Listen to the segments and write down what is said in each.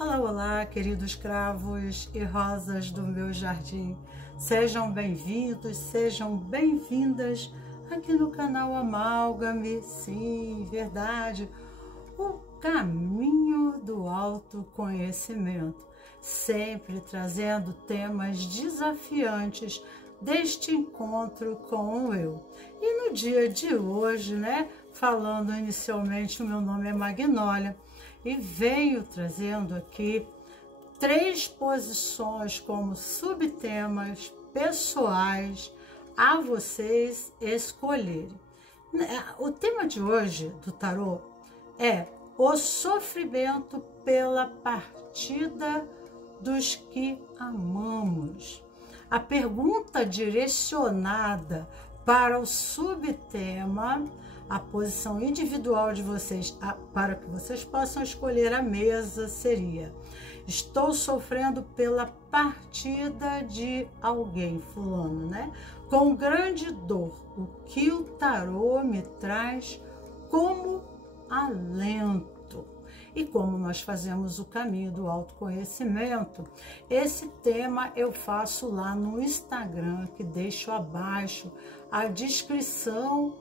Olá, olá, queridos cravos e rosas do meu jardim. Sejam bem-vindos, sejam bem-vindas aqui no canal Amálgame. Sim, verdade, o caminho do autoconhecimento. Sempre trazendo temas desafiantes deste encontro com o eu. E no dia de hoje, falando inicialmente, o meu nome é Magnólia. E venho trazendo aqui 3 posições como subtemas pessoais a vocês escolherem. O tema de hoje do tarô é o sofrimento pela partida dos que amamos. A pergunta direcionada para o subtema, a posição individual de vocês, para que vocês possam escolher a mesa, seria: estou sofrendo pela partida de alguém, fulano, com grande dor. O que o tarô me traz como alento? E como nós fazemos o caminho do autoconhecimento, esse tema eu faço lá no Instagram, que deixo abaixo a descrição,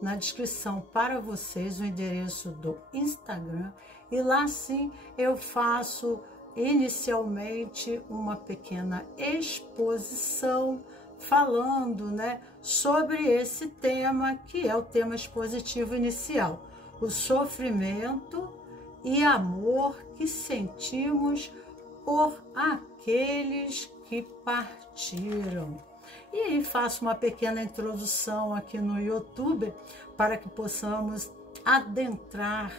na descrição para vocês o endereço do Instagram, e lá sim eu faço inicialmente uma pequena exposição falando, sobre esse tema, que é o tema expositivo inicial, o sofrimento e amor que sentimos por aqueles que partiram. E aí faço uma pequena introdução aqui no YouTube para que possamos adentrar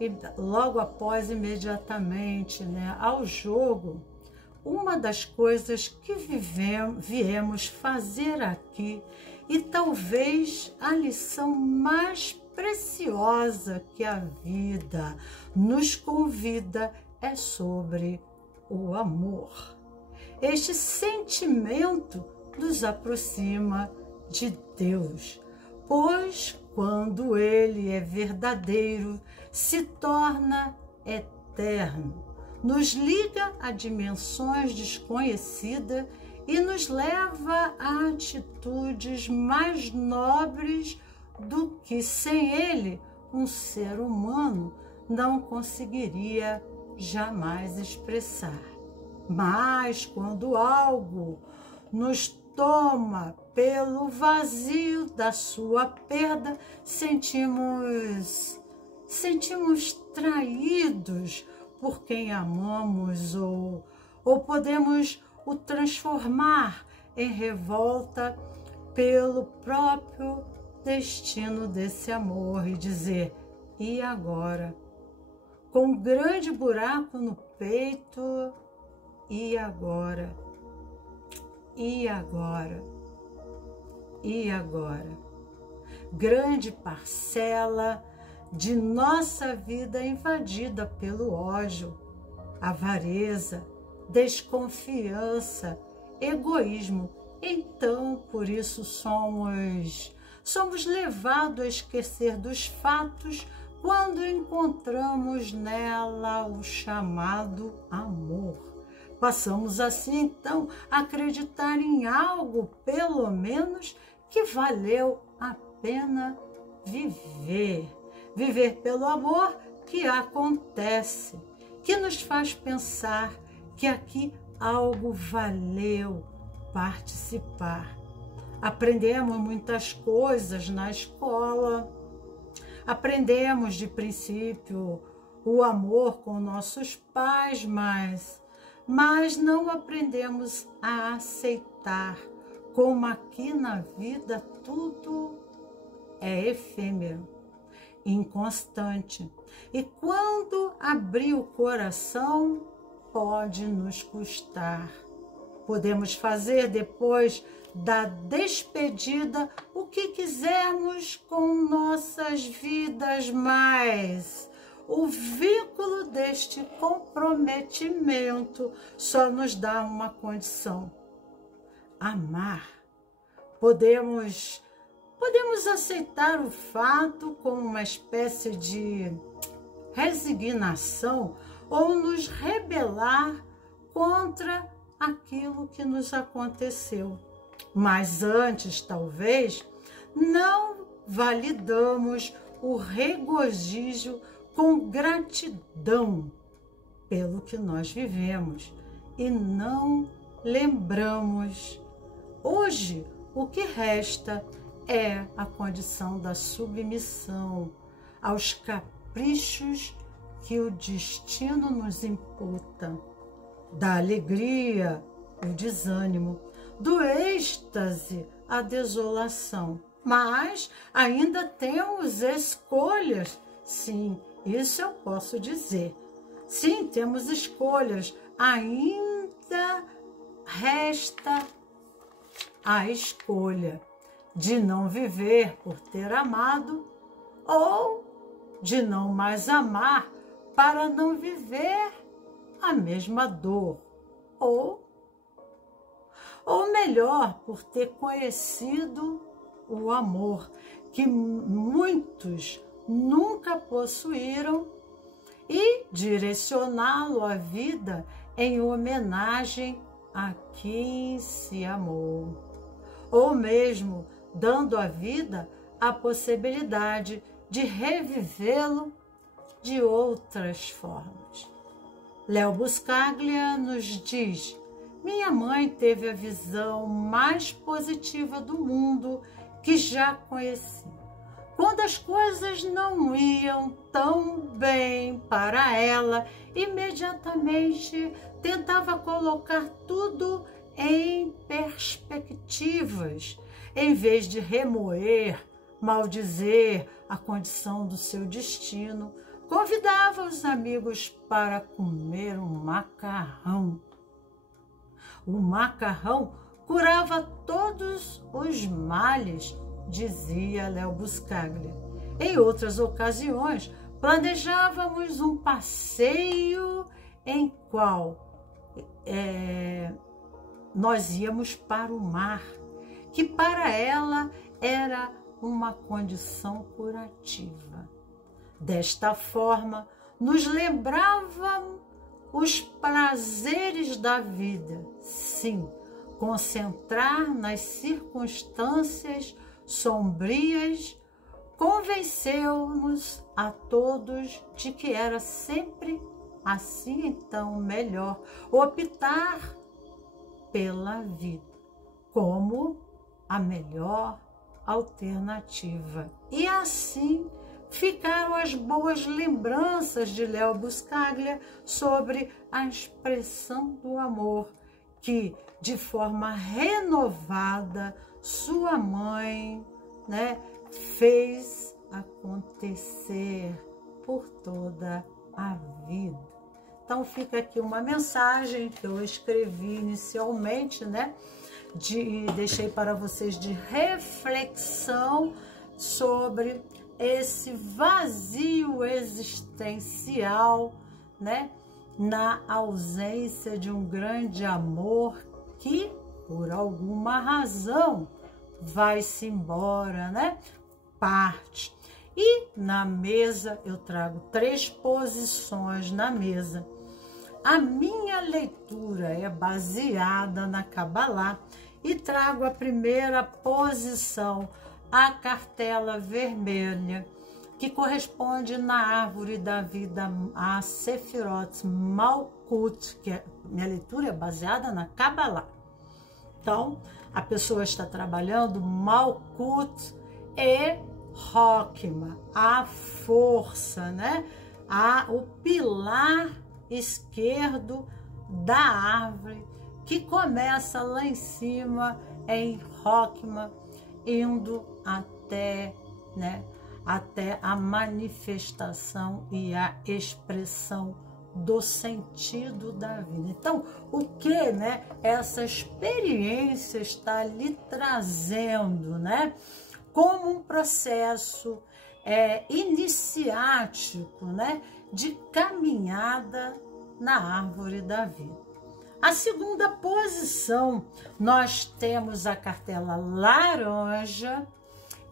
e logo após, imediatamente, ao jogo. Uma das coisas que viemos fazer aqui, e talvez a lição mais preciosa que a vida nos convida, é sobre o amor. Este sentimento nos aproxima de Deus, pois quando Ele é verdadeiro, se torna eterno, nos liga a dimensões desconhecidas e nos leva a atitudes mais nobres do que sem Ele um ser humano não conseguiria jamais expressar. Mas quando algo nos toma pelo vazio da sua perda, sentimos traídos por quem amamos, ou podemos o transformar em revolta pelo próprio destino desse amor e dizer: e agora? Com um grande buraco no peito, e agora? E agora? E agora? Grande parcela de nossa vida invadida pelo ódio, avareza, desconfiança, egoísmo. Então, por isso somos levados a esquecer dos fatos quando encontramos nela o chamado amor. Passamos assim, então, a acreditar em algo, pelo menos, que valeu a pena viver. Viver pelo amor que acontece, que nos faz pensar que aqui algo valeu participar. Aprendemos muitas coisas na escola, aprendemos de princípio o amor com nossos pais, mas não aprendemos a aceitar como aqui na vida tudo é efêmero, inconstante. E quando abrir o coração, pode nos custar. Podemos fazer depois da despedida o que quisermos com nossas vidas, mas o vínculo deste comprometimento só nos dá uma condição: amar. Podemos aceitar o fato como uma espécie de resignação, ou nos rebelar contra aquilo que nos aconteceu. Mas antes, talvez, não validamos o regozijo com gratidão pelo que nós vivemos e não lembramos. Hoje, o que resta é a condição da submissão aos caprichos que o destino nos imputa, da alegria, o desânimo, do êxtase, a desolação. Mas ainda temos escolhas. Sim, isso eu posso dizer. Sim, temos escolhas. Ainda resta a escolha de não viver por ter amado ou de não mais amar para não viver a mesma dor, ou melhor, por ter conhecido o amor que muitos nunca possuíram e direcioná-lo à vida em homenagem a quem se amou, ou mesmo dando à vida a possibilidade de revivê-lo de outras formas. Léo Buscaglia nos diz: minha mãe teve a visão mais positiva do mundo que já conheci. Quando as coisas não iam tão bem para ela, imediatamente tentava colocar tudo em perspectivas, em vez de remoer, maldizer a condição do seu destino. Convidava os amigos para comer um macarrão. O macarrão curava todos os males, dizia Léo Buscaglia. Em outras ocasiões, planejávamos um passeio em qual nós íamos para o mar, que para ela era uma condição curativa. Desta forma, nos lembravam os prazeres da vida. Sim, concentrar nas circunstâncias sombrias convenceu-nos a todos de que era sempre assim, então melhor optar pela vida como a melhor alternativa. E assim ficaram as boas lembranças de Léo Buscaglia sobre a expressão do amor que, de forma renovada, sua mãe, fez acontecer por toda a vida. Então fica aqui uma mensagem que eu escrevi inicialmente, deixei para vocês de reflexão sobre esse vazio existencial, na ausência de um grande amor que, por alguma razão, vai-se embora, parte. E na mesa, eu trago 3 posições na mesa. A minha leitura é baseada na Kabbalah e trago a primeira posição, a cartela vermelha, que corresponde na árvore da vida a Sefirot Malkut, que minha leitura é baseada na Kabbalah. Então, a pessoa está trabalhando Malkut e Hokmah, a força, o pilar esquerdo da árvore, que começa lá em cima em Hokmah, indo até a manifestação e a expressão do sentido da vida. Então, o que essa experiência está lhe trazendo, como um processo iniciático, de caminhada na árvore da vida. A segunda posição, nós temos a cartela laranja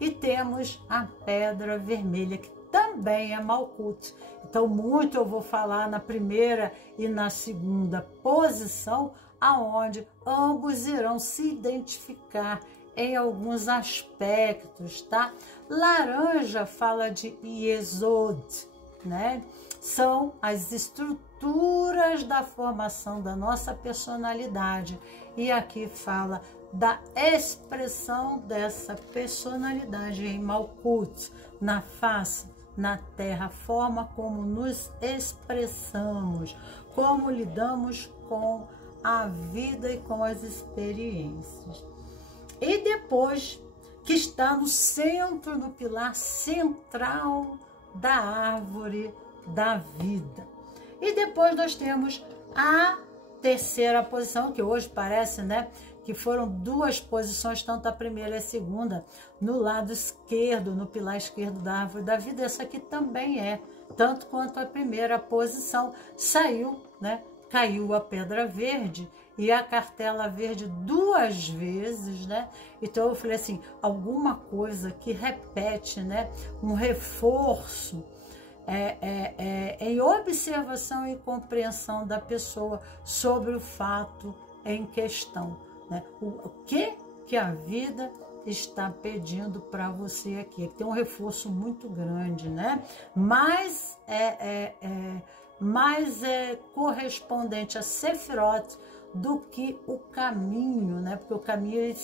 e temos a pedra vermelha, que também é Malkuth. Então, muito eu vou falar na primeira e na segunda posição, aonde ambos irão se identificar em alguns aspectos, tá? Laranja fala de Yesod, né? São as estruturas da formação da nossa personalidade. E aqui fala da expressão dessa personalidade em Malkuth, na face, na terra, a forma como nos expressamos, como lidamos com a vida e com as experiências. E depois, que está no centro, no pilar central da árvore da vida. E depois nós temos a terceira posição, que hoje parece, né, que foram duas posições, tanto a primeira e a segunda, no lado esquerdo, no pilar esquerdo da árvore da vida. Essa aqui também é, tanto quanto a primeira posição, saiu, né, caiu a pedra verde e a cartela verde duas vezes, né? Então eu falei assim, alguma coisa que repete, né, um reforço em observação e compreensão da pessoa sobre o fato em questão, né? O que a vida está pedindo para você aqui. Tem um reforço muito grande, né? Mas mais correspondente a Sefirot do que o caminho, né? Porque o caminho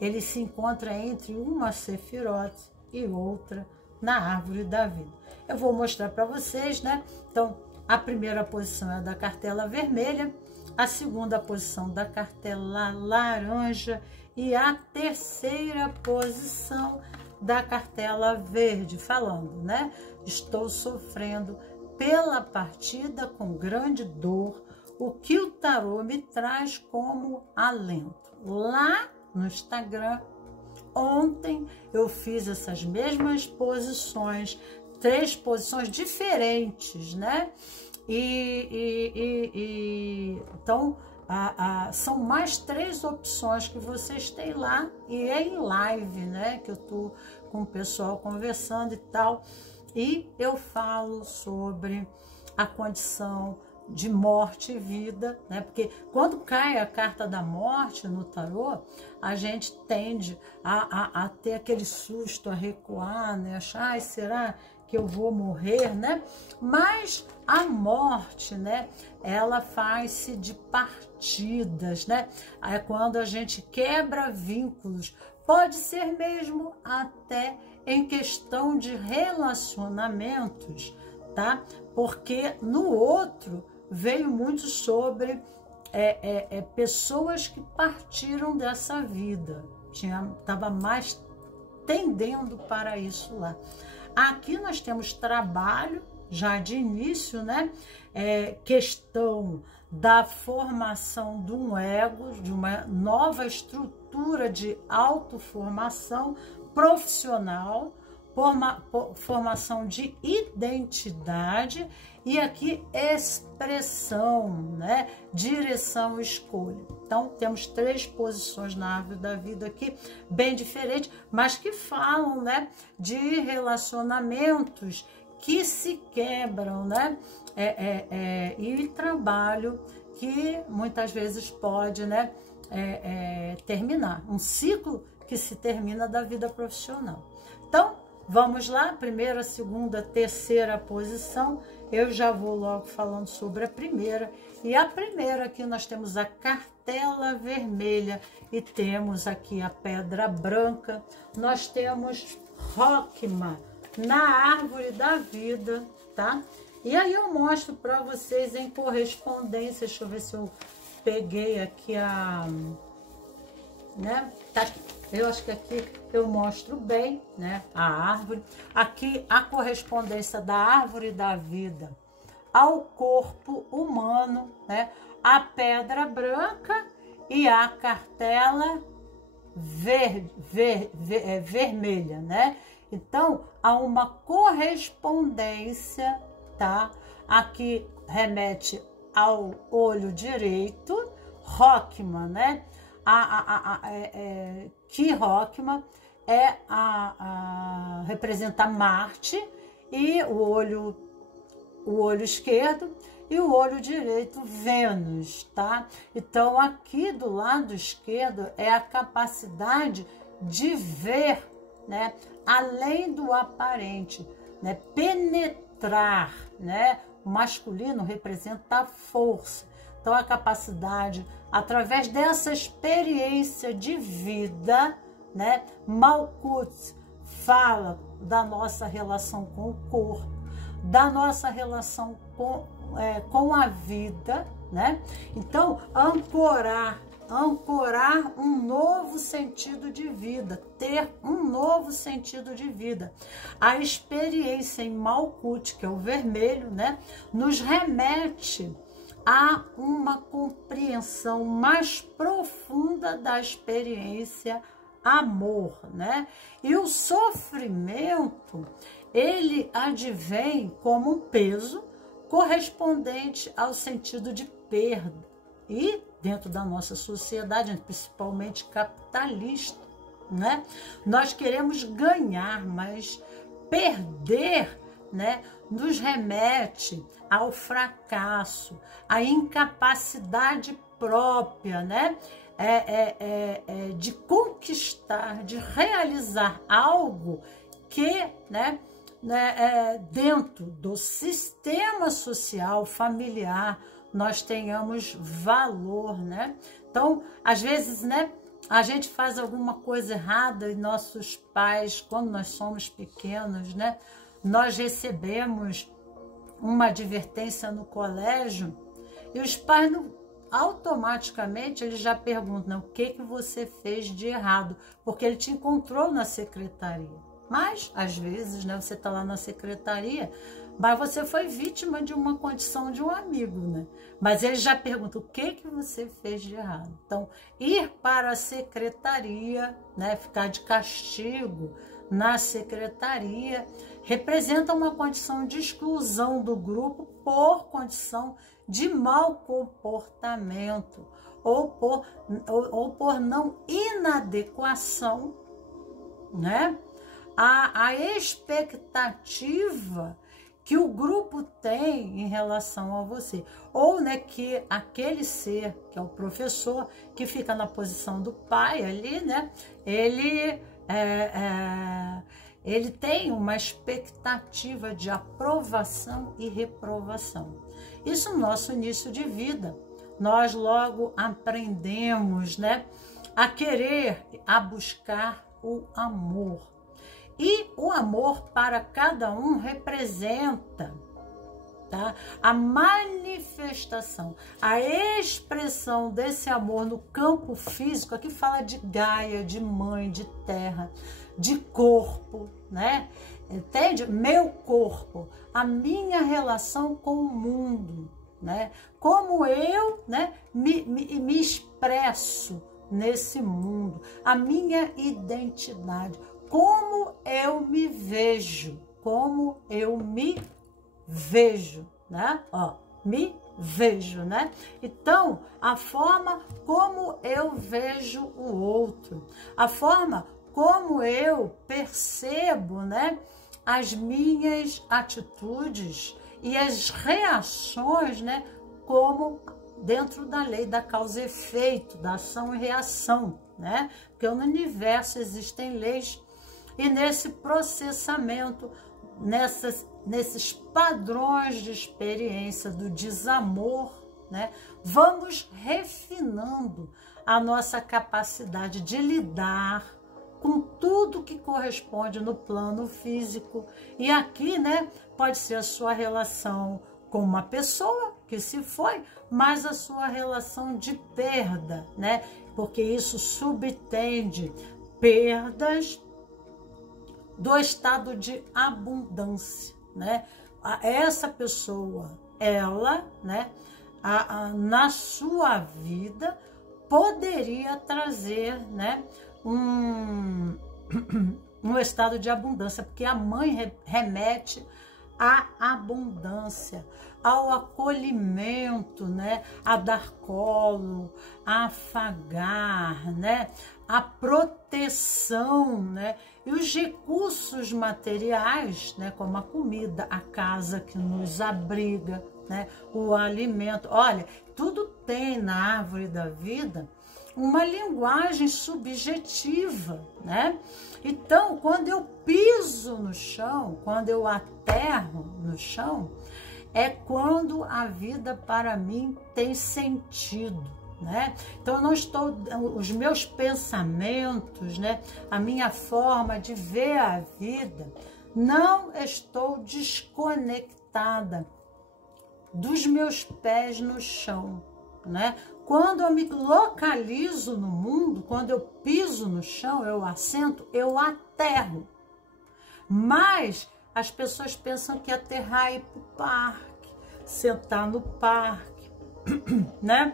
ele se encontra entre uma Sefirot e outra na árvore da vida. Eu vou mostrar para vocês, né? Então, a primeira posição é da cartela vermelha, a segunda posição da cartela laranja e a terceira posição da cartela verde, falando, né? Estou sofrendo pela partida com grande dor, o que o tarô me traz como alento. Lá no Instagram, ontem eu fiz essas mesmas posições, 3 posições diferentes, né? Então, são mais 3 opções que vocês têm lá, e é em live, né? Que eu tô com o pessoal conversando e tal, e eu falo sobre a condição de morte e vida, né? Porque quando cai a carta da morte no tarô, a gente tende a ter aquele susto, a recuar, né? Achar, ai, será que eu vou morrer, né? Mas a morte, né? Ela faz-se de partidas, né? É quando a gente quebra vínculos, pode ser mesmo até em questão de relacionamentos, tá? Porque no outro veio muito sobre pessoas que partiram dessa vida. Estava mais tendendo para isso lá. Aqui nós temos trabalho, já de início, né? Questão da formação de um ego, de uma nova estrutura de autoformação profissional, formação de identidade e aqui expressão, né? Direção, escolha. Então, temos 3 posições na árvore da vida aqui, bem diferentes, mas que falam, né, de relacionamentos que se quebram, né? E trabalho que muitas vezes pode, né, terminar. Um ciclo que se termina da vida profissional. Então, vamos lá, primeira, segunda, terceira posição. Eu já vou logo falando sobre a primeira. E a primeira aqui nós temos a cartela vermelha e temos aqui a pedra branca. Nós temos Rokhma na árvore da vida, tá? E aí eu mostro para vocês em correspondência. Deixa eu ver se eu peguei aqui né? Tá, eu acho que aqui eu mostro bem, né, a árvore. Aqui a correspondência da árvore da vida ao corpo humano, né? A pedra branca e a cartela vermelha, né? Então, há uma correspondência, tá? Aqui remete ao olho direito, Rokhma, né? Que Rokhma representa Marte e o olho esquerdo e o olho direito, Vênus, tá? Então, aqui do lado esquerdo é a capacidade de ver, né, além do aparente, né, penetrar, né? O masculino representa a força. Então, a capacidade, através dessa experiência de vida, né? Malkuth fala da nossa relação com o corpo, da nossa relação com a vida, né? Então, ancorar um novo sentido de vida, ter um novo sentido de vida. A experiência em Malkuth, que é o vermelho, né, nos remete a uma compreensão mais profunda da experiência amor, né? E o sofrimento, ele advém como um peso correspondente ao sentido de perda. E dentro da nossa sociedade, principalmente capitalista, né? Nós queremos ganhar, mas perder, né, nos remete ao fracasso, à incapacidade própria, né? De conquistar, de realizar algo que, né, dentro do sistema social, familiar, nós tenhamos valor, né? Então, às vezes, né, a gente faz alguma coisa errada e nossos pais, quando nós somos pequenos, né, nós recebemos uma advertência no colégio e os pais automaticamente eles já perguntam, o que você fez de errado, porque ele te encontrou na secretaria. Mas, às vezes, né, você está lá na secretaria, mas você foi vítima de uma condição de um amigo, né? Mas ele já pergunta, o que você fez de errado? Então, ir para a secretaria, né, ficar de castigo na secretaria, representa uma condição de exclusão do grupo por condição de mau comportamento ou por não inadequação, né? A expectativa que o grupo tem em relação a você, ou, né, que aquele ser, que é o professor, que fica na posição do pai ali, né, ele tem uma expectativa de aprovação e reprovação. Isso no nosso início de vida, nós logo aprendemos, né, a querer, a buscar o amor. E o amor para cada um representa, tá, a manifestação, a expressão desse amor no campo físico. Aqui fala de Gaia, de mãe, de terra, de corpo, né? Entende? Meu corpo, a minha relação com o mundo, né? Como eu, né, me expresso nesse mundo, a minha identidade. Como eu me vejo, né? Ó, me vejo, né? Então, a forma como eu vejo o outro, a forma como eu percebo, né, as minhas atitudes e as reações, né, como dentro da lei da causa e efeito, da ação e reação, né? Porque no universo existem leis. E nesse processamento, nesses padrões de experiência do desamor, né, vamos refinando a nossa capacidade de lidar com tudo que corresponde no plano físico. E aqui, né, pode ser a sua relação com uma pessoa que se foi, mas a sua relação de perda, né? Porque isso subtende perdas do estado de abundância, né? Essa pessoa, ela, né, na sua vida poderia trazer, né, um estado de abundância, porque a mãe remete à abundância, ao acolhimento, né? A dar colo, a afagar, né? A proteção, né? E os recursos materiais, né? Como a comida, a casa que nos abriga, né? O alimento. Olha, tudo tem na árvore da vida uma linguagem subjetiva, né? Então, quando eu piso no chão, quando eu aterro no chão, é quando a vida para mim tem sentido, né? Então, eu não estou, os meus pensamentos, né? A minha forma de ver a vida, não estou desconectada dos meus pés no chão, né? Quando eu me localizo no mundo, quando eu piso no chão, eu assento, eu aterro. Mas as pessoas pensam que aterrar é ir para o parque, sentar no parque, né?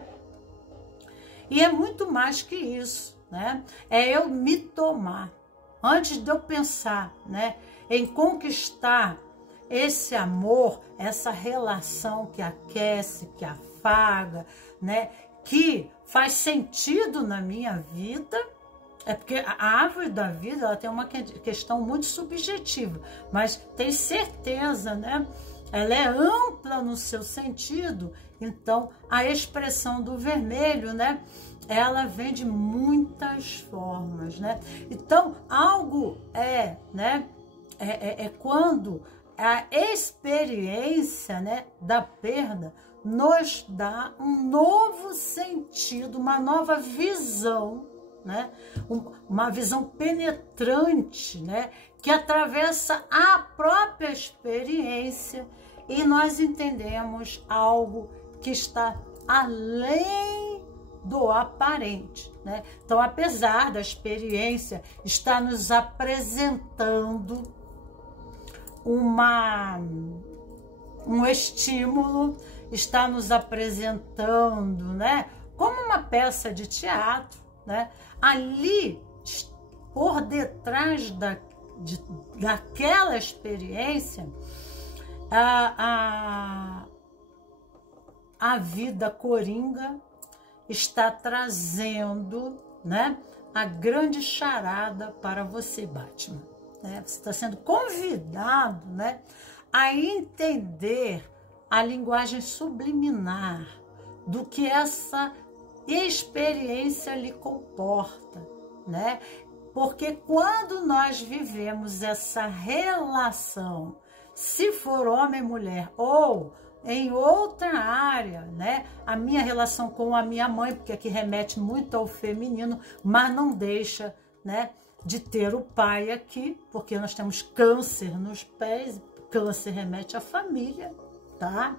E é muito mais que isso, né? É eu me tomar. Antes de eu pensar, né, em conquistar esse amor, essa relação que aquece, que afaga, né, que faz sentido na minha vida, é porque a árvore da vida, ela tem uma questão muito subjetiva, mas tem certeza, né? Ela é ampla no seu sentido, então a expressão do vermelho, né? Ela vem de muitas formas, né? Então, algo né? É quando a experiência, né, da perda nos dá um novo sentido, uma nova visão, né? Uma visão penetrante, né? Que atravessa a própria experiência e nós entendemos algo que está além do aparente, né? Então, apesar da experiência estar nos apresentando um estímulo, está nos apresentando, né, como uma peça de teatro, né? Ali, por detrás daquela experiência, a vida coringa está trazendo, né, a grande charada para você, Batman. Né? Você está sendo convidado, né, a entender a linguagem subliminar do que essa experiência lhe comporta, né? Porque quando nós vivemos essa relação, se for homem e mulher ou em outra área, né? A minha relação com a minha mãe, porque aqui remete muito ao feminino, mas não deixa, né, de ter o pai aqui, porque nós temos câncer nos pés, câncer remete à família, tá?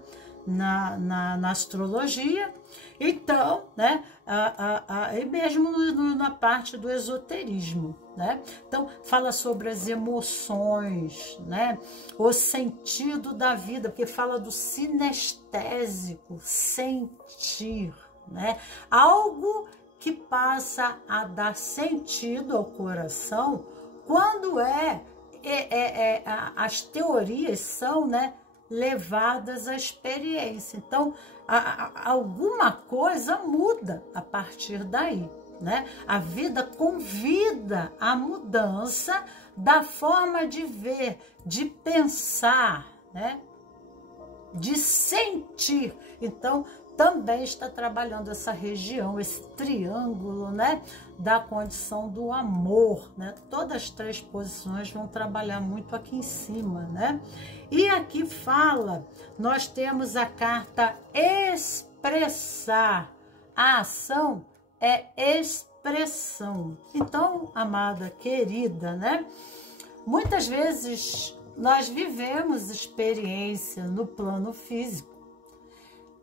Na astrologia, então, né, e mesmo na parte do esoterismo, né? Então, fala sobre as emoções, né? O sentido da vida, porque fala do sinestésico, sentir, né? Algo que passa a dar sentido ao coração quando as teorias são, né, levadas à experiência. Então, alguma coisa muda a partir daí, né? A vida convida a mudança da forma de ver, de pensar, né? De sentir. Então, também está trabalhando essa região, esse triângulo, né, da condição do amor, né? Todas as três posições vão trabalhar muito aqui em cima, né? E aqui fala, nós temos a carta expressar. A ação é expressão. Então, amada, querida, né? Muitas vezes nós vivemos experiência no plano físico,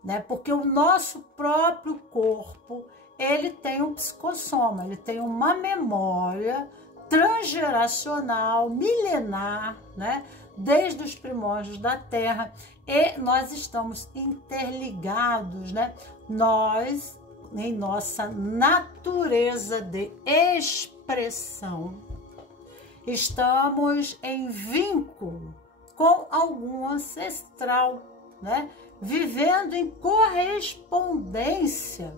né? Porque o nosso próprio corpo, ele tem um psicossoma, ele tem uma memória transgeracional, milenar, né? Desde os primórdios da Terra, e nós estamos interligados, né? Nós, em nossa natureza de expressão, estamos em vínculo com algum ancestral, né? Vivendo em correspondência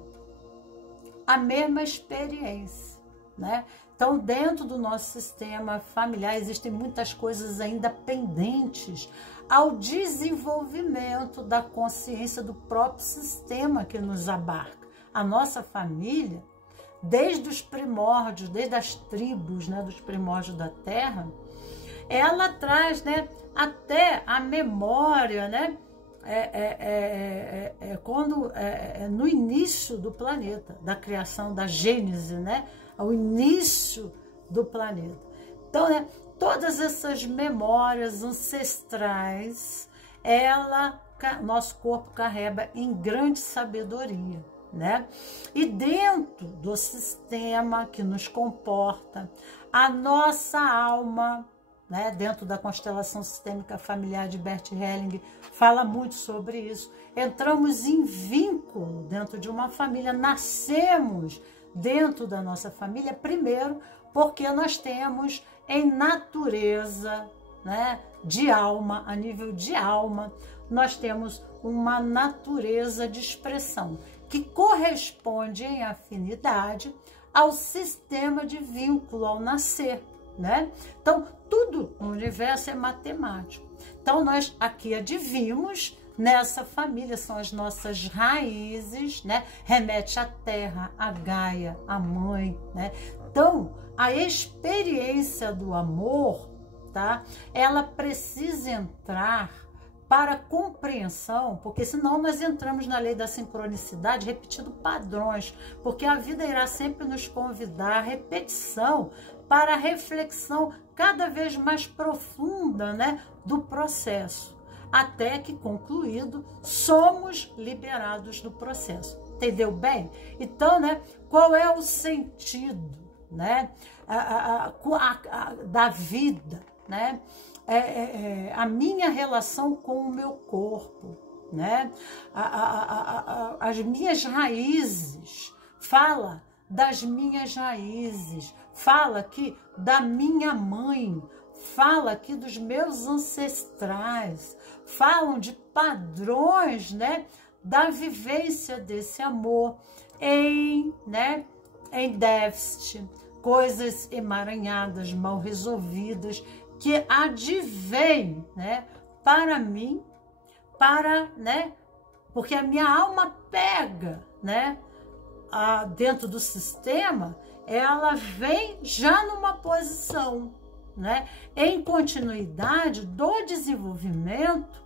à mesma experiência, né? Então, dentro do nosso sistema familiar, existem muitas coisas ainda pendentes ao desenvolvimento da consciência do próprio sistema que nos abarca. A nossa família, desde os primórdios, desde as tribos, né, dos primórdios da Terra, ela traz, né, até a memória, né, no início do planeta, da criação, da Gênese, né, ao início do planeta. Então, né, todas essas memórias ancestrais, nosso corpo carrega em grande sabedoria, né? E dentro do sistema que nos comporta, a nossa alma, né, dentro da constelação sistêmica familiar de Bert Helling, fala muito sobre isso. Entramos em vínculo dentro de uma família, nascemos dentro da nossa família, primeiro, porque nós temos em natureza, né, de alma, a nível de alma, nós temos uma natureza de expressão que corresponde em afinidade ao sistema de vínculo ao nascer, né? Então, tudo no universo é matemático. Então, nós aqui advimos nessa família, são as nossas raízes, né? Remete à terra, à Gaia, à mãe, né? Então, a experiência do amor, tá? Ela precisa entrar para compreensão, porque senão nós entramos na lei da sincronicidade, repetindo padrões, porque a vida irá sempre nos convidar à repetição para a reflexão cada vez mais profunda, né, do processo, até que, concluído, somos liberados do processo. Entendeu bem? Então, né, qual é o sentido, né, da vida, né? A minha relação com o meu corpo, né? As minhas raízes, fala das minhas raízes, fala aqui da minha mãe, fala aqui dos meus ancestrais, falam de padrões, né, da vivência desse amor né, em déficit, coisas emaranhadas, mal resolvidas, que advém, né, para mim, né, porque a minha alma pega, né, dentro do sistema, ela vem já numa posição, né, em continuidade do desenvolvimento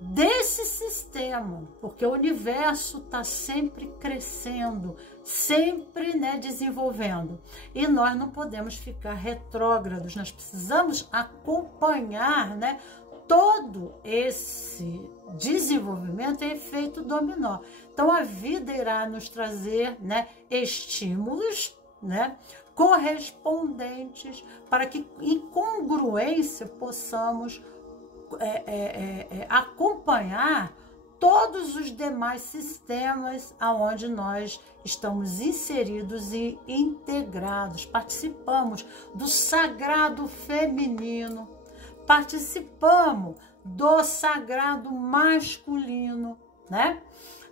desse sistema, porque o universo está sempre crescendo, sempre, né, desenvolvendo, e nós não podemos ficar retrógrados, nós precisamos acompanhar, né, todo esse desenvolvimento em efeito dominó. Então a vida irá nos trazer, né, estímulos, né, correspondentes para que em congruência possamos acompanhar todos os demais sistemas aonde nós estamos inseridos e integrados. Participamos do sagrado feminino, participamos do sagrado masculino, né?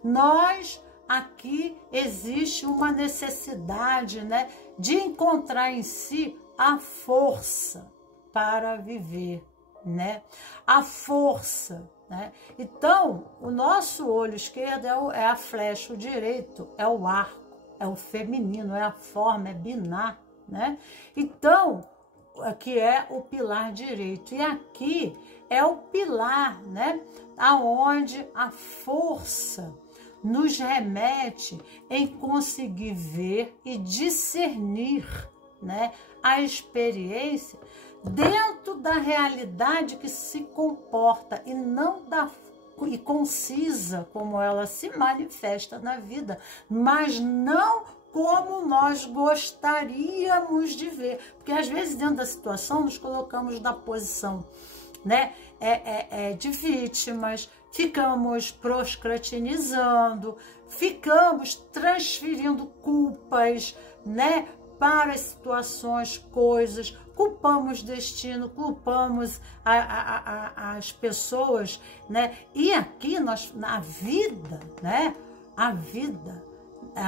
Nós aqui existe uma necessidade, né, de encontrar em si a força para viver, né? A força, né? Então, o nosso olho esquerdo é a flecha, o direito é o arco, é o feminino, é a forma, é binar, né? Então, aqui é o pilar direito e aqui é o pilar, né, aonde a força nos remete em conseguir ver e discernir, né, a experiência dentro da realidade que se comporta e não e concisa como ela se manifesta na vida, mas não como nós gostaríamos de ver, porque às vezes dentro da situação nos colocamos na posição, né, de vítimas, ficamos procrastinizando, ficamos transferindo culpas, né, para situações, coisas, culpamos destino, culpamos as pessoas, né? E aqui nós, na vida, né? A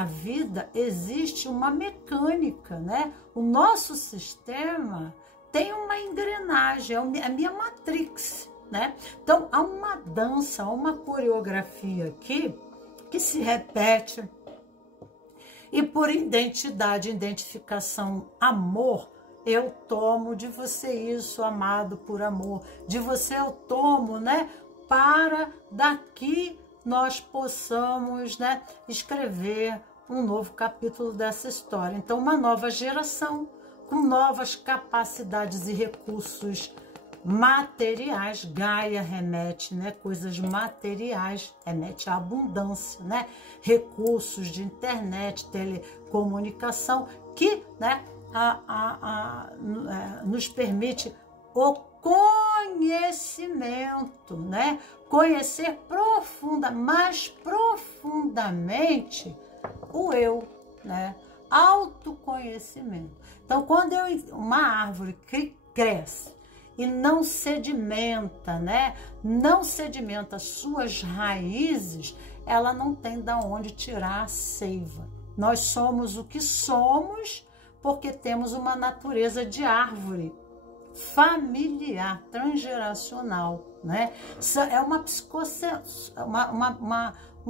vida existe uma mecânica, né? O nosso sistema tem uma engrenagem, é a minha matrix, né? Então, há uma dança, há uma coreografia aqui que se repete. E por identidade, identificação, amor, eu tomo de você isso, amado por amor. De você eu tomo, né? Para daqui nós possamos, né, escrever um novo capítulo dessa história. Então, uma nova geração com novas capacidades e recursos materiais. Gaia remete, né, coisas materiais, remete à abundância, né, recursos de internet, telecomunicação, que, né, nos permite o conhecimento, né, conhecer mais profundamente o eu, né, autoconhecimento. Então, quando uma árvore cresce e não sedimenta, né? Não sedimenta suas raízes, ela não tem de onde tirar a seiva. Nós somos o que somos porque temos uma natureza de árvore familiar, transgeracional, né? É um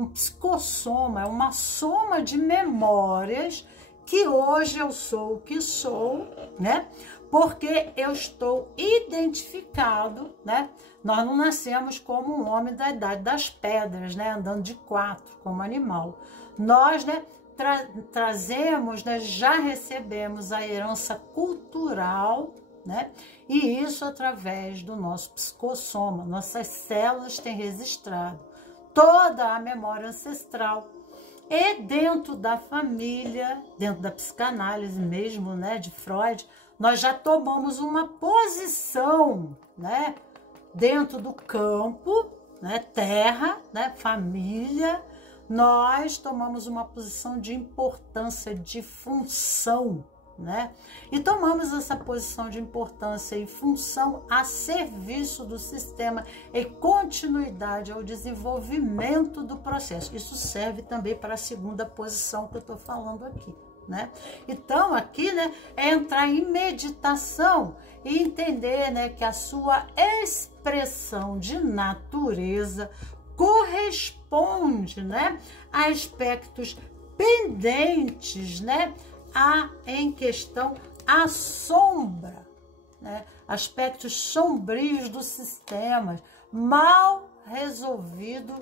psicossoma, é uma soma de memórias que hoje eu sou o que sou, né? Porque eu estou identificado, né? Nós não nascemos como um homem da idade das pedras, né? Andando de 4 como animal. Nós, né? Trazemos, né? Já recebemos a herança cultural, né? E isso através do nosso psicossoma. Nossas células têm registrado toda a memória ancestral. E dentro da família, dentro da psicanálise mesmo, né, de Freud, nós já tomamos uma posição, né, dentro do campo, né, terra, né, família. Nós tomamos uma posição de importância, de função, né? E tomamos essa posição de importância e função a serviço do sistema e continuidade ao desenvolvimento do processo. Isso serve também para a segunda posição que eu estou falando aqui, né? Então, aqui, né, é entrar em meditação e entender, né, que a sua expressão de natureza corresponde, né, a aspectos pendentes, né, em questão a sombra, né? Aspectos sombrios do sistema, mal resolvido.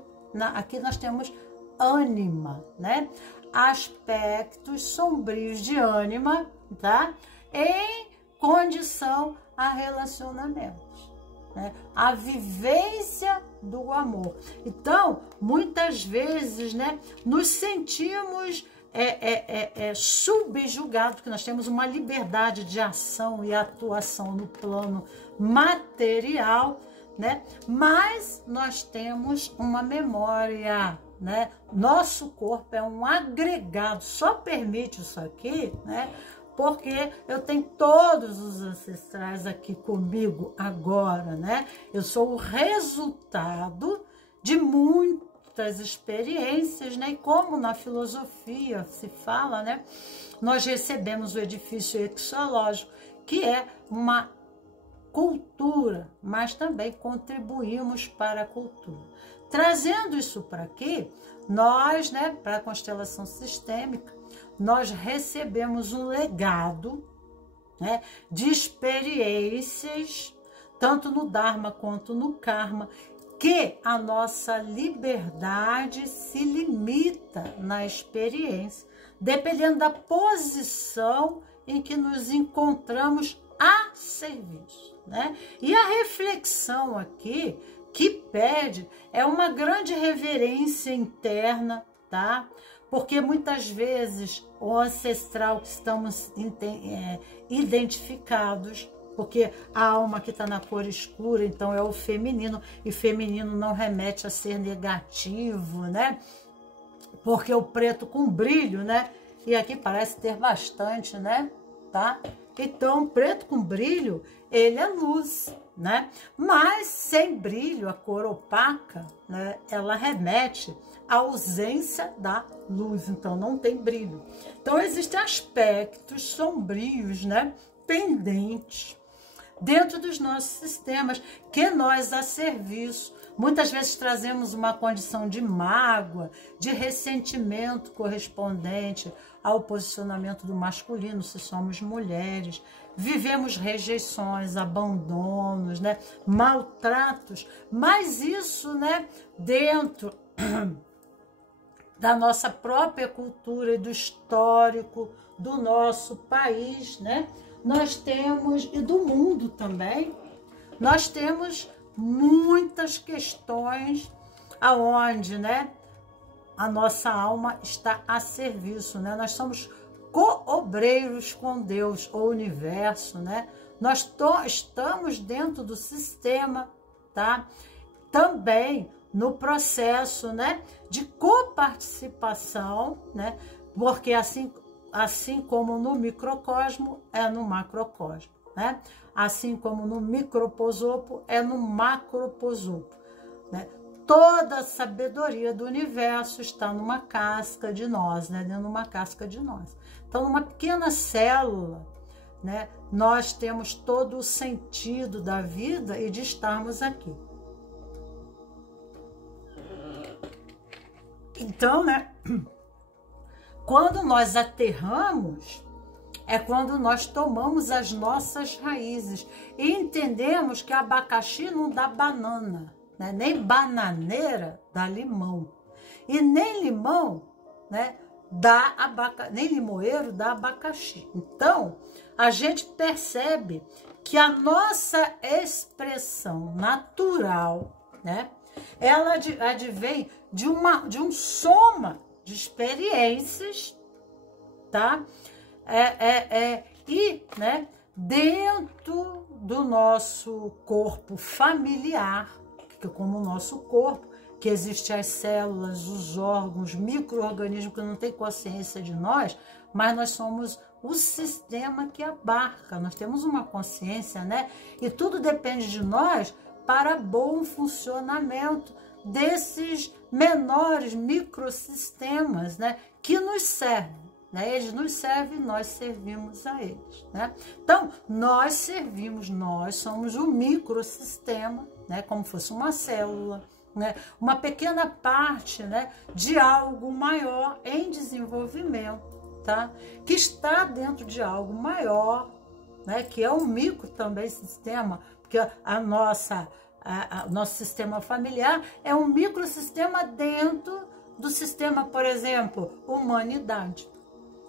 Aqui nós temos ânima, né? Aspectos sombrios de ânima, tá? Em condição a relacionamentos, né? A vivência do amor. Então, muitas vezes, né, nos sentimos subjugado, porque nós temos uma liberdade de ação e atuação no plano material, né? Mas nós temos uma memória, né? Nosso corpo é um agregado, só permite isso aqui, né? Porque eu tenho todos os ancestrais aqui comigo agora, né? Eu sou o resultado de muitas experiências, né? E como na filosofia se fala, né? Nós recebemos o edifício exológico, que é uma cultura, mas também contribuímos para a cultura. Trazendo isso para aqui, nós, né, para a constelação sistêmica, nós recebemos um legado, né, de experiências, tanto no Dharma quanto no Karma, que a nossa liberdade se limita na experiência, dependendo da posição em que nos encontramos a serviço, né? E a reflexão aqui que pede é uma grande reverência interna, tá? Porque muitas vezes o ancestral que estamos identificados, porque a alma que está na cor escura, então é o feminino, e feminino não remete a ser negativo, né? Porque o preto com brilho, né? E aqui parece ter bastante, né? Tá? Então, preto com brilho, ele é luz, né? Mas sem brilho, a cor opaca, né, ela remete à ausência da luz, então não tem brilho. Então, existem aspectos sombrios, né, pendentes dentro dos nossos sistemas, que nós, a serviço, muitas vezes trazemos uma condição de mágoa, de ressentimento correspondente ao posicionamento do masculino, se somos mulheres. Vivemos rejeições, abandonos, né, maltratos, mas isso, né, dentro da nossa própria cultura e do histórico do nosso país, né, nós temos, e do mundo também, nós temos muitas questões aonde, né, a nossa alma está a serviço, né? Nós somos co-obreiros com Deus, o universo, né? Nós estamos dentro do sistema, tá? Também no processo, né, de coparticipação, né? Porque assim como no microcosmo, é no macrocosmo, né? Assim como no microposopo, é no macroposopo, né? Toda a sabedoria do universo está numa casca de nós, né? Dentro de uma casca de nós. Então, numa pequena célula, né, nós temos todo o sentido da vida e de estarmos aqui. Então, né, quando nós aterramos, é quando nós tomamos as nossas raízes e entendemos que abacaxi não dá banana, né? Nem bananeira dá limão. E nem limão, né, dá nem limoeiro dá abacaxi. Então, a gente percebe que a nossa expressão natural, né, ela advém de um soma de experiências, tá? E, né, dentro do nosso corpo familiar, como o nosso corpo, que existem as células, os órgãos, micro-organismos que não têm consciência de nós, mas nós somos o sistema que abarca, nós temos uma consciência, né? E tudo depende de nós para bom funcionamento desses menores microsistemas, né, que nos servem. Né? Eles nos servem, nós servimos a eles. Né? Então, nós servimos, nós somos um microsistema, né, como fosse uma célula, né, uma pequena parte, né, de algo maior em desenvolvimento, tá? Que está dentro de algo maior, né, que é um micro também sistema, porque o nosso sistema familiar é um microsistema dentro do sistema, por exemplo, humanidade.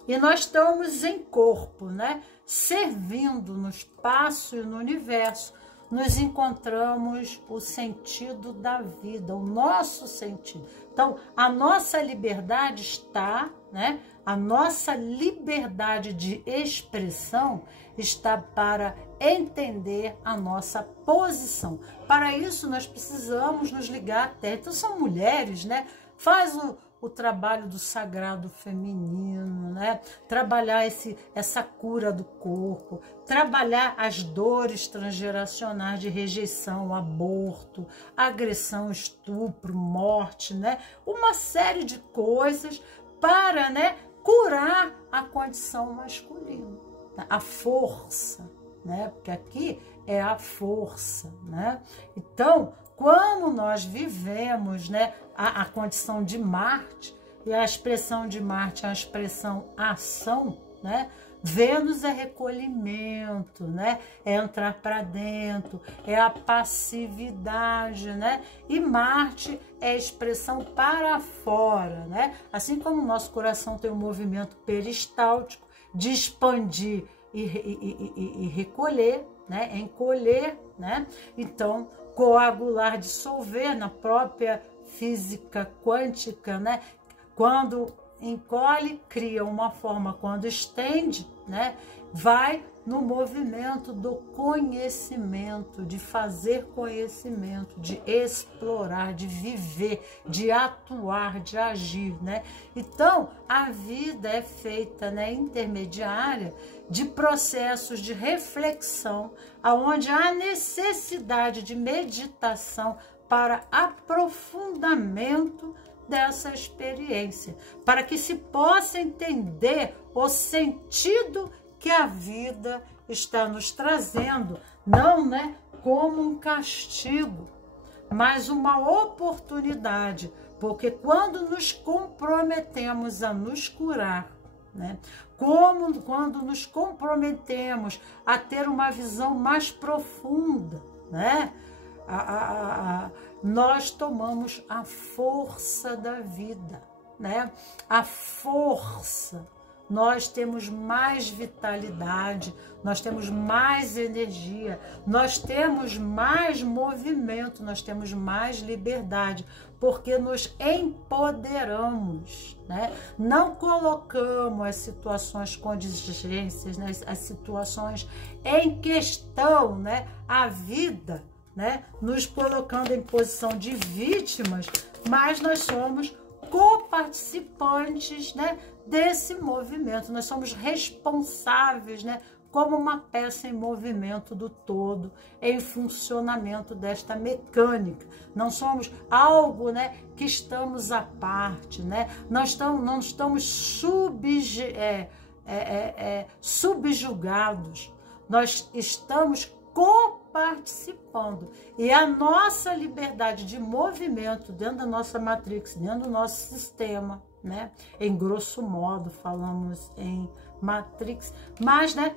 E nós estamos em corpo, né? Servindo no espaço e no universo, nos encontramos o sentido da vida, o nosso sentido. Então, a nossa liberdade está, né? A nossa liberdade de expressão está para entender a nossa posição. Para isso, nós precisamos nos ligar à terra. Então, são mulheres, né? Faz o trabalho do sagrado feminino, né? Trabalhar essa cura do corpo, trabalhar as dores transgeracionais de rejeição, aborto, agressão, estupro, morte, né? Uma série de coisas para, né, curar a condição masculina, a força, né? Porque aqui é a força, né? Então, quando nós vivemos, né, a condição de Marte, e a expressão de Marte é a expressão ação, né? Vênus é recolhimento, né? É entrar para dentro, é a passividade, né? E Marte é a expressão para fora, né? Assim como o nosso coração tem um movimento peristáltico de expandir e recolher, né? Encolher, né? Então, coagular, dissolver na própria física quântica, né? Quando encolhe, cria uma forma, quando estende, né, vai no movimento do conhecimento, de fazer conhecimento, de explorar, de viver, de atuar, de agir, né? Então, a vida é feita, né, intermediária de processos de reflexão, aonde há necessidade de meditação para aprofundamento dessa experiência, para que se possa entender o sentido que a vida está nos trazendo, não, né, como um castigo, mas uma oportunidade, porque quando nos comprometemos a nos curar, né, quando nos comprometemos a ter uma visão mais profunda, né, nós tomamos a força da vida, né, a força. Nós temos mais vitalidade, nós temos mais energia, nós temos mais movimento, nós temos mais liberdade, porque nos empoderamos, né? Não colocamos as situações contingências, né? As situações em questão, né? A vida, né? Nos colocando em posição de vítimas, mas nós somos coparticipantes, né, desse movimento. Nós somos responsáveis, né, como uma peça em movimento do todo, em funcionamento desta mecânica. Não somos algo, né, que estamos à parte, né? Não estamos subjugados. Nós estamos coparticipando. E a nossa liberdade de movimento dentro da nossa matrix, dentro do nosso sistema, né? Em grosso modo, falamos em matrix, mas, né,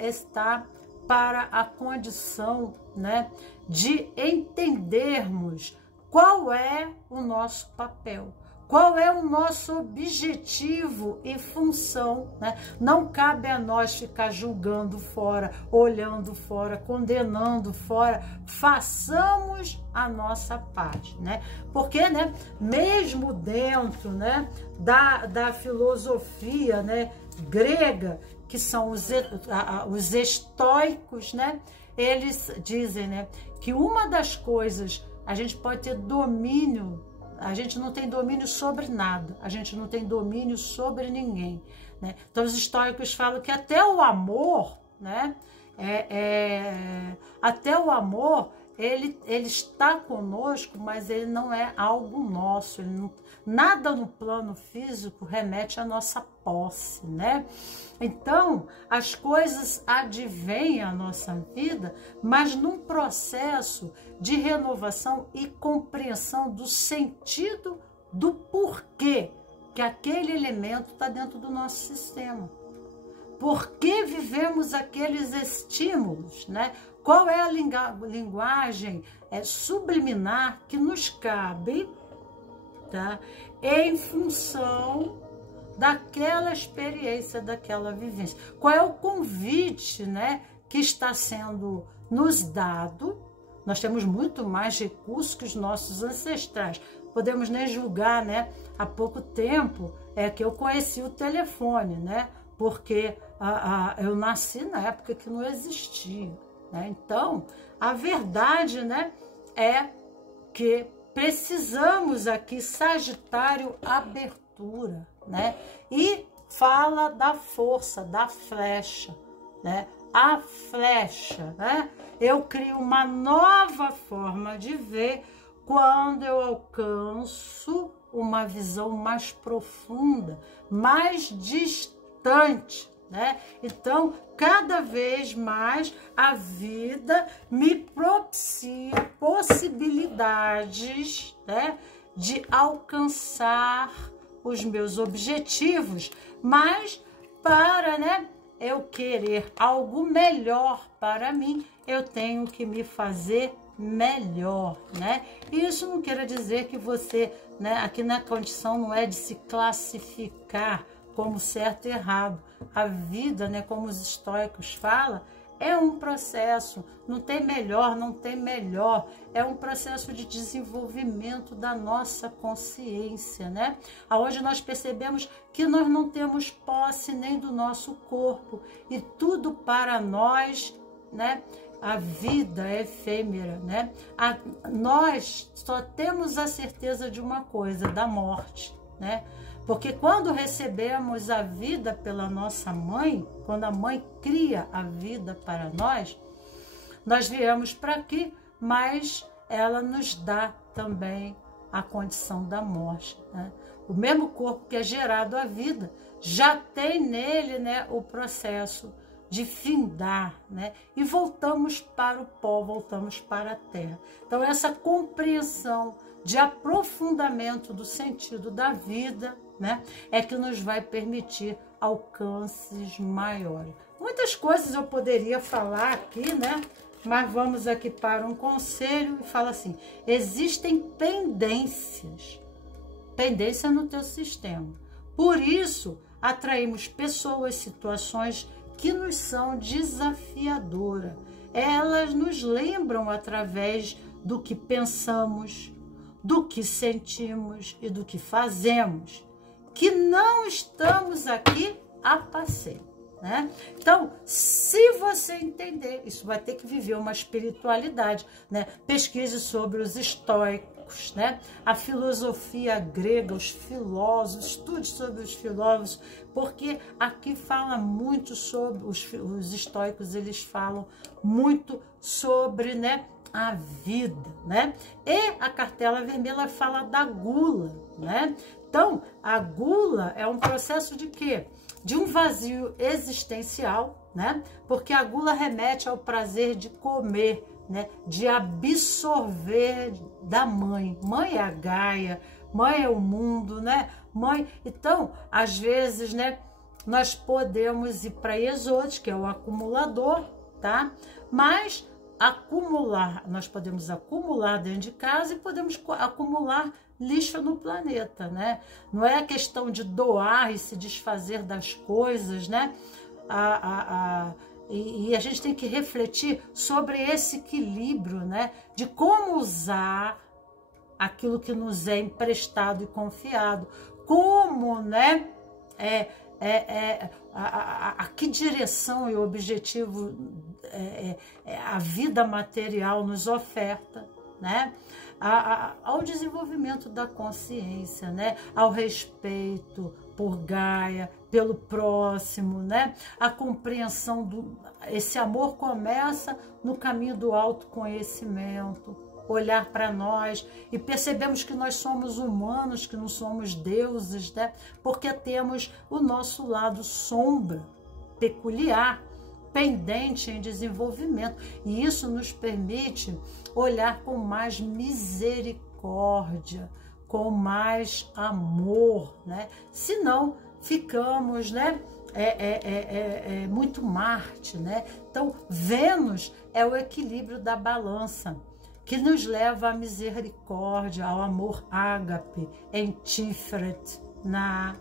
está para a condição, né, de entendermos qual é o nosso papel, qual é o nosso objetivo e função, né? Não cabe a nós ficar julgando fora, olhando fora, condenando fora. Façamos a nossa parte, né? Porque, né, mesmo dentro, né, da filosofia, né, grega, que são os estoicos, né? Eles dizem, né, que uma das coisas, a gente pode ter domínio. A gente não tem domínio sobre nada, a gente não tem domínio sobre ninguém, né? Então, os estoicos falam que até o amor, né? Até o amor, ele está conosco, mas ele não é algo nosso. Nada no plano físico remete à nossa posse, né? Então, as coisas advêm à nossa vida, mas num processo de renovação e compreensão do sentido do porquê que aquele elemento está dentro do nosso sistema. Por que vivemos aqueles estímulos, né? Qual é a linguagem subliminar que nos cabe, tá? Em função daquela experiência, daquela vivência. Qual é o convite, né, que está sendo nos dado? Nós temos muito mais recursos que os nossos ancestrais. Podemos nem julgar, né? Há pouco tempo que eu conheci o telefone, né? Porque eu nasci na época que não existia, né? Então, a verdade, né, é que precisamos aqui, Sagitário, abertura, né? E fala da força, da flecha, né? A flecha, né? Eu crio uma nova forma de ver quando eu alcanço uma visão mais profunda, mais distante, né? Então, cada vez mais a vida me propicia possibilidades, né, de alcançar os meus objetivos, mas para, né, eu querer algo melhor para mim, eu tenho que me fazer melhor, né? Isso não quer dizer que você, né, aqui na condição não é de se classificar como certo e errado. A vida, né, como os estoicos falam, É um processo, não tem melhor, não tem melhor. É um processo de desenvolvimento da nossa consciência, né? Onde nós percebemos que nós não temos posse nem do nosso corpo e tudo para nós, né? A vida é efêmera, né? Nós só temos a certeza de uma coisa, da morte, né? Porque quando recebemos a vida pela nossa mãe, quando a mãe cria a vida para nós viemos para aqui, mas ela nos dá também a condição da morte, né? O mesmo corpo que é gerado a vida já tem nele, né, o processo de findar, né? E voltamos para o pó, voltamos para a terra. Então essa compreensão de aprofundamento do sentido da vida, né, é que nos vai permitir alcances maiores. Muitas coisas eu poderia falar aqui, né? Mas vamos aqui para um conselho e fala assim: existem pendência no teu sistema. Por isso, atraímos pessoas, situações que nos são desafiadoras. Elas nos lembram através do que pensamos, do que sentimos e do que fazemos, que não estamos aqui a passeio, né? Então, se você entender, isso vai ter que viver uma espiritualidade, né? Pesquise sobre os estoicos, né? A filosofia grega, os filósofos, estude sobre os filósofos, porque aqui fala muito sobre os estoicos, eles falam muito sobre, né, a vida, né? E a cartela vermelha fala da gula, né? Então, a gula é um processo de quê? De um vazio existencial, né? Porque a gula remete ao prazer de comer, né? De absorver da mãe. Mãe é a Gaia, mãe é o mundo, né? Mãe. Então, às vezes, né, nós podemos ir para Iesotes, que é o acumulador, tá? Mas acumular, nós podemos acumular dentro de casa e podemos acumular lixo no planeta, né? Não é a questão de doar e se desfazer das coisas, né? E a gente tem que refletir sobre esse equilíbrio, né? De como usar aquilo que nos é emprestado e confiado, como, né? A que direção e objetivo a vida material nos oferta, né? Ao desenvolvimento da consciência, né? Ao respeito por Gaia, pelo próximo, né? A compreensão esse amor começa no caminho do autoconhecimento, olhar para nós e percebemos que nós somos humanos, que não somos deuses, né? Porque temos o nosso lado sombra, peculiar, pendente em desenvolvimento, e isso nos permite olhar com mais misericórdia, com mais amor, né? Senão ficamos, né? Muito Marte, né? Então Vênus é o equilíbrio da balança, que nos leva à misericórdia, ao amor ágape, em Tiferet, na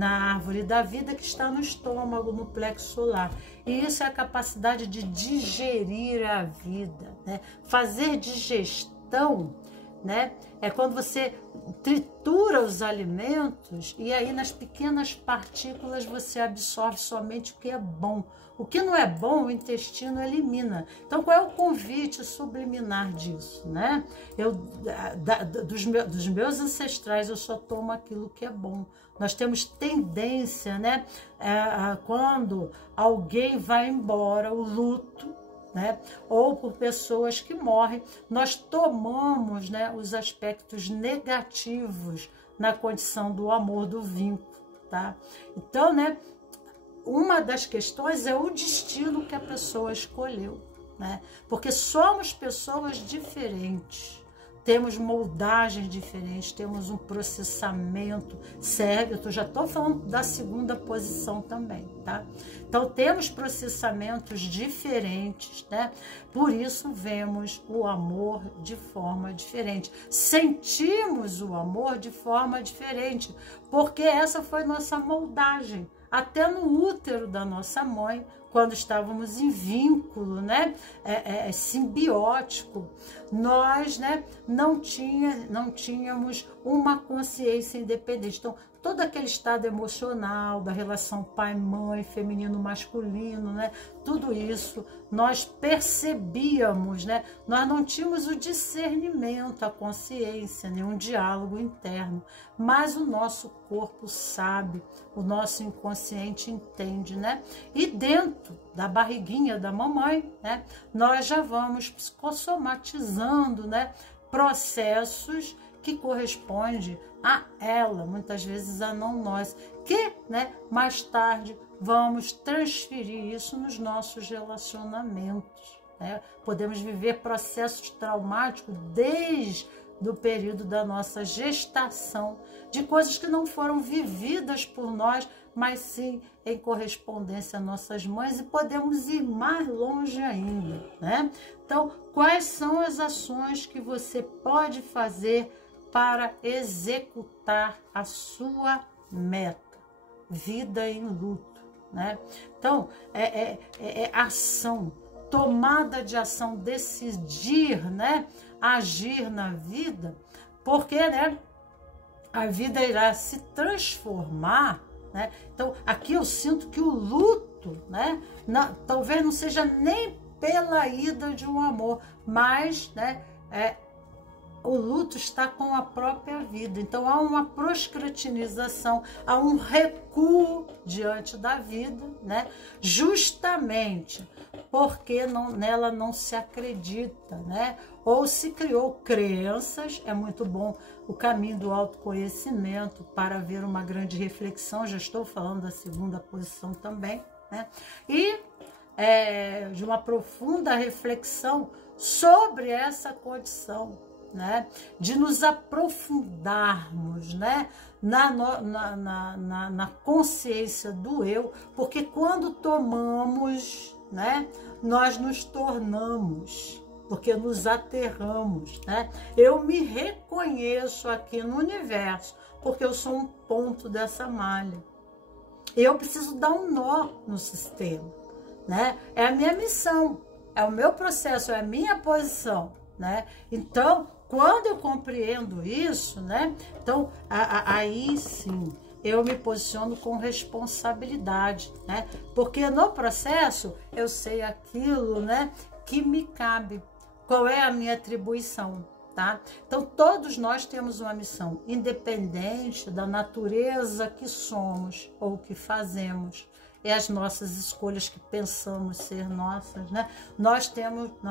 árvore da vida que está no estômago, no plexo solar. E isso é a capacidade de digerir a vida, né? Fazer digestão, né? É quando você tritura os alimentos e aí nas pequenas partículas você absorve somente o que é bom. O que não é bom, o intestino elimina. Então, qual é o convite subliminar disso, né? Dos meus ancestrais, eu só tomo aquilo que é bom. Nós temos tendência, né? Quando alguém vai embora, o luto, né? Ou por pessoas que morrem, nós tomamos, né, os aspectos negativos na condição do amor, do vínculo, tá? Então, né, uma das questões é o destino que a pessoa escolheu, né? Porque somos pessoas diferentes, temos moldagens diferentes, temos um processamento cérebro. Eu já estou falando da segunda posição também, tá? Então, temos processamentos diferentes, né? Por isso, vemos o amor de forma diferente. Sentimos o amor de forma diferente, porque essa foi nossa moldagem. Até no útero da nossa mãe, quando estávamos em vínculo, né, simbiótico, nós, né, não tínhamos uma consciência independente. Então, todo aquele estado emocional da relação pai-mãe, feminino-masculino, né, tudo isso nós percebíamos, né, nós não tínhamos o discernimento, a consciência, nenhum diálogo interno, mas o nosso corpo sabe, o nosso inconsciente entende, né, e dentro da barriguinha da mamãe, né, nós já vamos psicossomatizando, né, processos que corresponde a ela, muitas vezes a não nós, que, né, mais tarde vamos transferir isso nos nossos relacionamentos, né? Podemos viver processos traumáticos desde o período da nossa gestação, de coisas que não foram vividas por nós, mas sim em correspondência a nossas mães, e podemos ir mais longe ainda, né? Então, quais são as ações que você pode fazer para executar a sua meta? Vida em luto, né? Então, ação, tomada de ação, decidir, né, agir na vida, porque, né, a vida irá se transformar, né? Então, aqui eu sinto que o luto, né, talvez não seja nem pela ida de um amor, mas, né, o luto está com a própria vida. Então, há uma proscretinização, há um recuo diante da vida, né? Justamente porque nela não se acredita, né? Ou se criou crenças. É muito bom o caminho do autoconhecimento para ver uma grande reflexão. Já estou falando da segunda posição também, né? E de uma profunda reflexão sobre essa condição, né, de nos aprofundarmos, né, na consciência do eu, porque quando tomamos, né, nós nos tornamos, porque nos aterramos, né? Eu me reconheço aqui no universo, porque eu sou um ponto dessa malha. Eu preciso dar um nó no sistema, né? É a minha missão, é o meu processo, é a minha posição, né? Então, quando eu compreendo isso, né? Então, aí sim, eu me posiciono com responsabilidade, né? Porque no processo eu sei aquilo, né, que me cabe, qual é a minha atribuição, tá? Então, todos nós temos uma missão, independente da natureza que somos ou que fazemos. É as nossas escolhas que pensamos ser nossas, né? Nós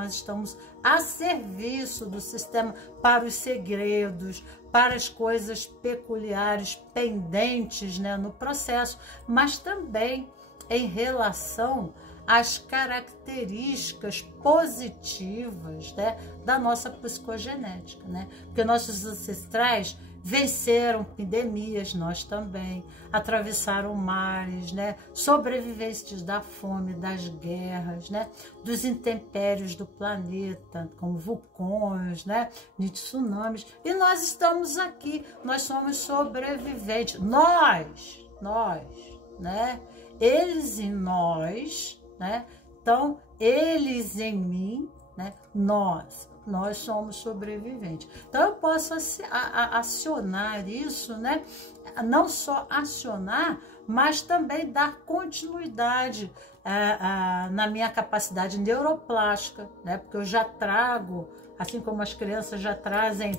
estamos a serviço do sistema para os segredos, para as coisas peculiares, pendentes, né, no processo, mas também em relação às características positivas, né, da nossa psicogenética, né? Porque nossos ancestrais venceram pandemias, nós também, atravessaram mares, né? Sobreviventes da fome, das guerras, né? Dos intempéries do planeta, como vulcões, né? De tsunamis. E nós estamos aqui, nós somos sobreviventes. Nós, né? Eles em nós, né? Então, eles em mim, né? Nós somos sobreviventes. Então, eu posso acionar isso, né? Não só acionar, mas também dar continuidade na minha capacidade neuroplástica, né? Porque eu já trago, assim como as crianças já trazem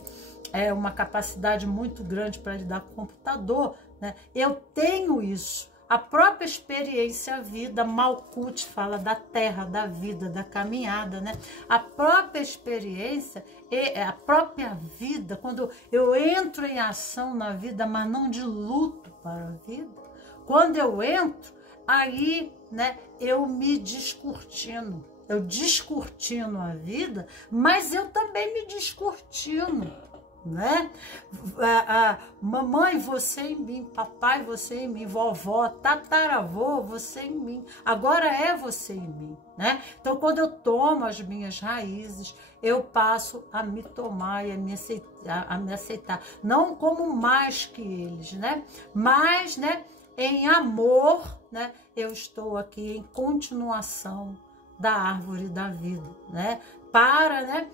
uma capacidade muito grande para lidar com o computador, né? Eu tenho isso. A própria experiência vida, Malkuth fala da terra, da vida, da caminhada, né? A própria experiência, a própria vida, quando eu entro em ação na vida, mas não de luto para a vida, quando eu entro, aí, né, eu me descortino. Eu descortino a vida, mas eu também me descortino, né? Mamãe, você em mim, papai, você em mim, vovó, tataravô, você em mim, agora é você em mim, né? Então, quando eu tomo as minhas raízes, eu passo a me tomar e a me aceitar, não como mais que eles, né? Mas, né, em amor, né? Eu estou aqui em continuação da árvore da vida, né? Para, né?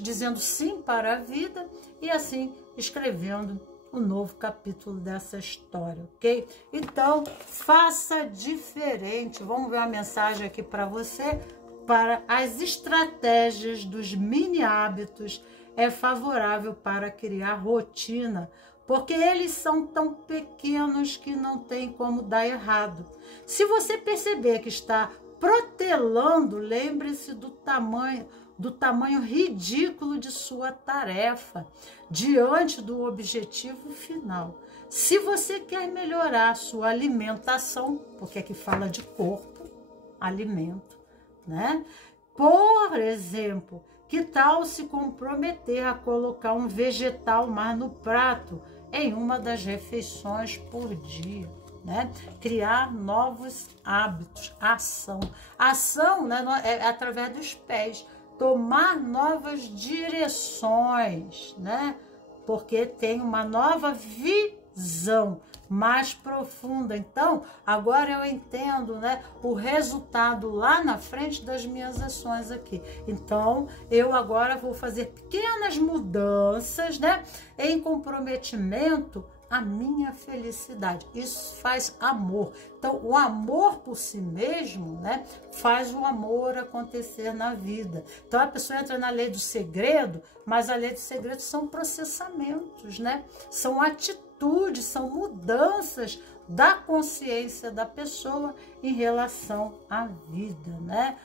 Dizendo sim para a vida e assim escrevendo um novo capítulo dessa história, ok? Então, faça diferente. Vamos ver uma mensagem aqui para você. Para as estratégias dos mini hábitos, é favorável para criar rotina, porque eles são tão pequenos que não tem como dar errado. Se você perceber que está protelando, lembre-se do tamanho ridículo de sua tarefa diante do objetivo final. Se você quer melhorar sua alimentação, porque aqui fala de corpo, alimento, né? Por exemplo, que tal se comprometer a colocar um vegetal mais no prato em uma das refeições por dia? Né? Criar novos hábitos, ação. Ação, né, é através dos pés. Tomar novas direções, né? Porque tem uma nova visão mais profunda. Então, agora eu entendo, né, o resultado lá na frente das minhas ações aqui. Então, eu agora vou fazer pequenas mudanças, né, em comprometimento à minha felicidade. Isso faz amor. Então, o amor por si mesmo, né, faz o amor acontecer na vida. Então, a pessoa entra na lei do segredo, mas a lei do segredo são processamentos, né? São atitudes, são mudanças da consciência da pessoa em relação à vida, né?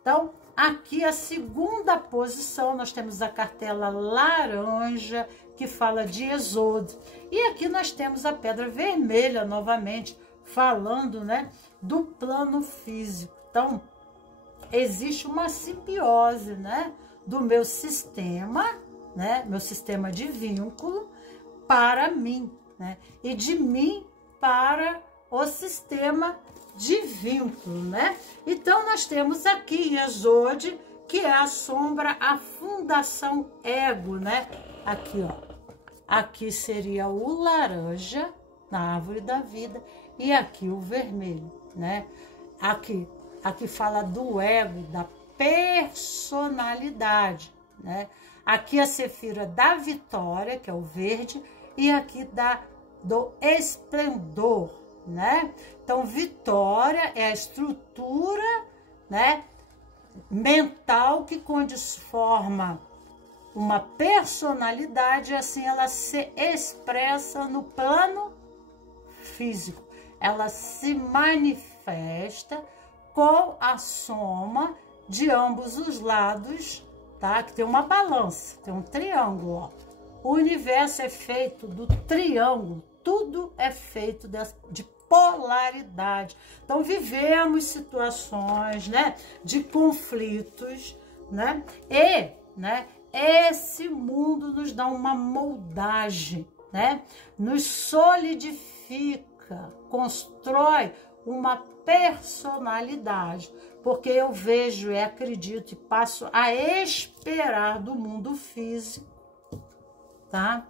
Então, aqui a segunda posição, nós temos a cartela laranja, que fala de Êxodo. E aqui nós temos a pedra vermelha, novamente, falando, né, do plano físico. Então, existe uma simbiose, né, do meu sistema, né, meu sistema de vínculo para mim, né, e de mim para o sistema de vínculo, né? Então, nós temos aqui em Êxodo, que é a sombra, a fundação ego, né? Aqui, ó. Aqui seria o laranja, na árvore da vida, e aqui o vermelho, né? Aqui fala do ego, da personalidade, né? Aqui a sefira da vitória, que é o verde, e aqui do esplendor, né? Então, vitória é a estrutura, né, mental que forma uma personalidade, assim ela se expressa no plano físico. Ela se manifesta com a soma de ambos os lados, tá? Que tem uma balança, tem um triângulo, ó. O universo é feito do triângulo, tudo é feito de polaridade. Então, vivemos situações, né, de conflitos, né? E, né, esse mundo nos dá uma moldagem, né? Nos solidifica, constrói uma personalidade, porque eu vejo e acredito e passo a esperar do mundo físico, tá?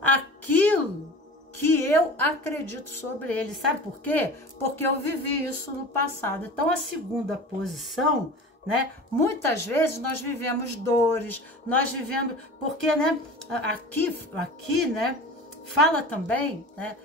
Aquilo que eu acredito sobre ele. Sabe por quê? Porque eu vivi isso no passado. Então, a segunda posição, né? Muitas vezes nós vivemos dores, nós vivemos... Porque, né? Aqui, né? Fala também, né?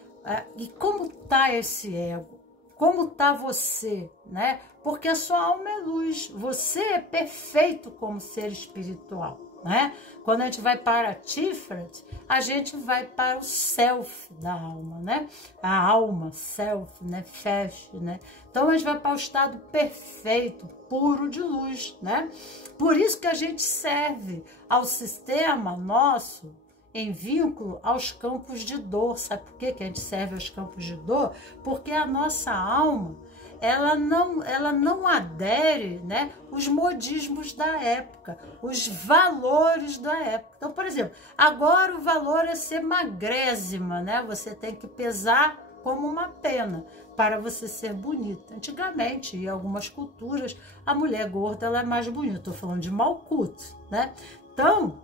E como tá esse ego? Como tá você, né? Porque a sua alma é luz. Você é perfeito como ser espiritual, né? Quando a gente vai para a Tiferet, a gente vai para o self da alma, né? A alma, self, né? Fesh, né? Então, a gente vai para o estado perfeito, puro de luz, né? Por isso que a gente serve ao sistema nosso em vínculo aos campos de dor. Sabe por que a gente serve aos campos de dor? Porque a nossa alma, ela não adere, né, os modismos da época, os valores da época. Então, por exemplo, agora o valor é ser magrésima, né? Você tem que pesar como uma pena para você ser bonita. Antigamente, em algumas culturas, a mulher gorda ela é mais bonita. Estou falando de Malkuth, né? Então,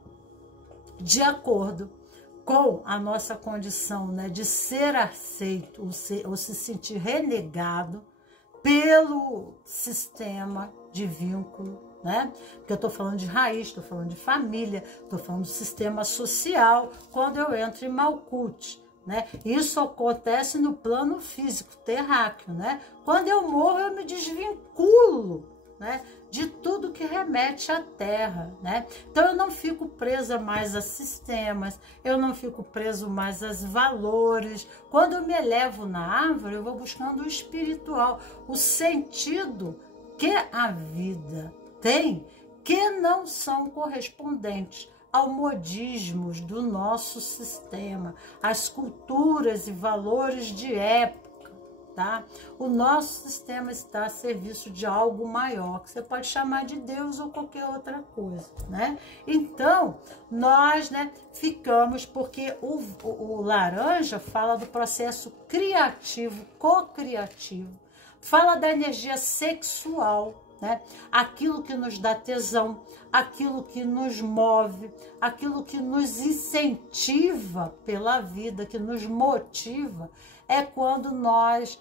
de acordo com a nossa condição, né, de ser aceito ou se sentir renegado pelo sistema de vínculo, né? Porque eu estou falando de raiz, estou falando de família, estou falando do sistema social, quando eu entro em Malkuth, né? Isso acontece no plano físico, terráqueo, né? Quando eu morro, eu me desvinculo, né, de tudo que remete à terra, né? Então eu não fico presa mais a sistemas, eu não fico preso mais a valores. Quando eu me elevo na árvore, eu vou buscando o espiritual, o sentido que a vida tem, que não são correspondentes aos modismos do nosso sistema, às culturas e valores de época. Tá? O nosso sistema está a serviço de algo maior, que você pode chamar de Deus ou qualquer outra coisa, né? Então, nós, né, ficamos, porque o laranja fala do processo criativo, co-criativo, fala da energia sexual, né? Aquilo que nos dá tesão, aquilo que nos move, aquilo que nos incentiva pela vida, que nos motiva, é quando nós,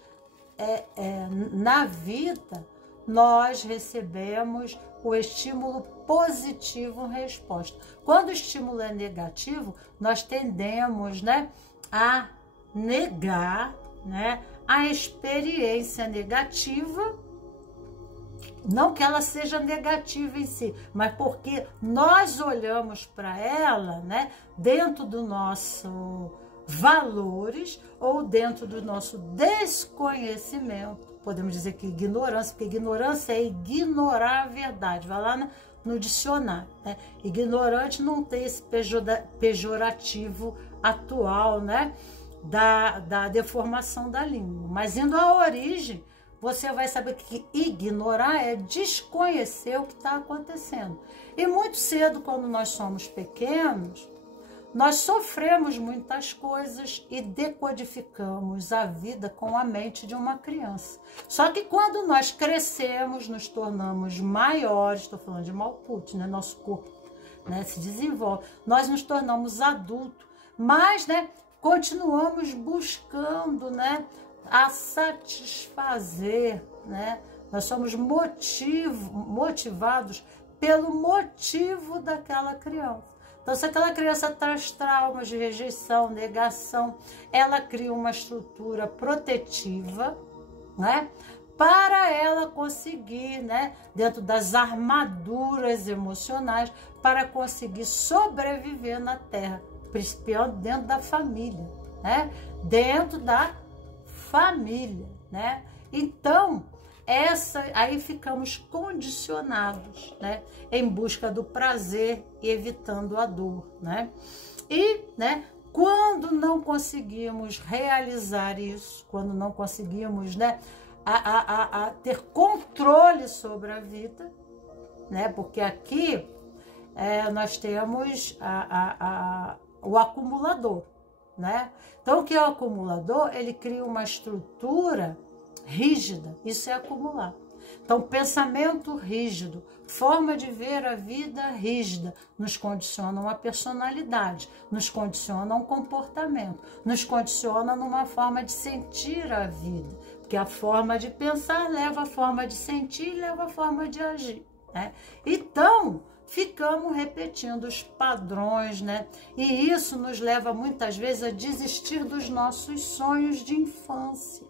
na vida, nós recebemos o estímulo positivo em resposta. Quando o estímulo é negativo, nós tendemos, né, a negar, né, a experiência negativa. Não que ela seja negativa em si, mas porque nós olhamos para ela, né, dentro do nosso valores ou dentro do nosso desconhecimento. Podemos dizer que ignorância, porque ignorância é ignorar a verdade. Vai lá no dicionário, né? Ignorante não tem esse pejorativo atual, né, da deformação da língua. Mas indo à origem, você vai saber que ignorar é desconhecer o que está acontecendo. E muito cedo, quando nós somos pequenos, nós sofremos muitas coisas e decodificamos a vida com a mente de uma criança. Só que quando nós crescemos, nos tornamos maiores, estou falando de Malkuth, né? Nosso corpo, né, se desenvolve, nós nos tornamos adultos, mas, né, continuamos buscando, né, a satisfazer, né? Nós somos motivados pelo motivo daquela criança. Então, se aquela criança traz traumas de rejeição, negação, ela cria uma estrutura protetiva, né, para ela conseguir, né, dentro das armaduras emocionais, para conseguir sobreviver na Terra, principalmente dentro da família, né, dentro da família, né? Então, aí ficamos condicionados, né, em busca do prazer e evitando a dor, né? E, né, quando não conseguimos realizar isso, quando não conseguimos, né, ter controle sobre a vida, né? Porque aqui nós temos o acumulador, né? Então, o que é o acumulador? Ele cria uma estrutura rígida, isso é acumular. Então, pensamento rígido, forma de ver a vida rígida, nos condiciona uma personalidade, nos condiciona um comportamento, nos condiciona numa forma de sentir a vida, porque a forma de pensar leva a forma de sentir e leva a forma de agir, né? Então, ficamos repetindo os padrões, né? E isso nos leva muitas vezes a desistir dos nossos sonhos de infância,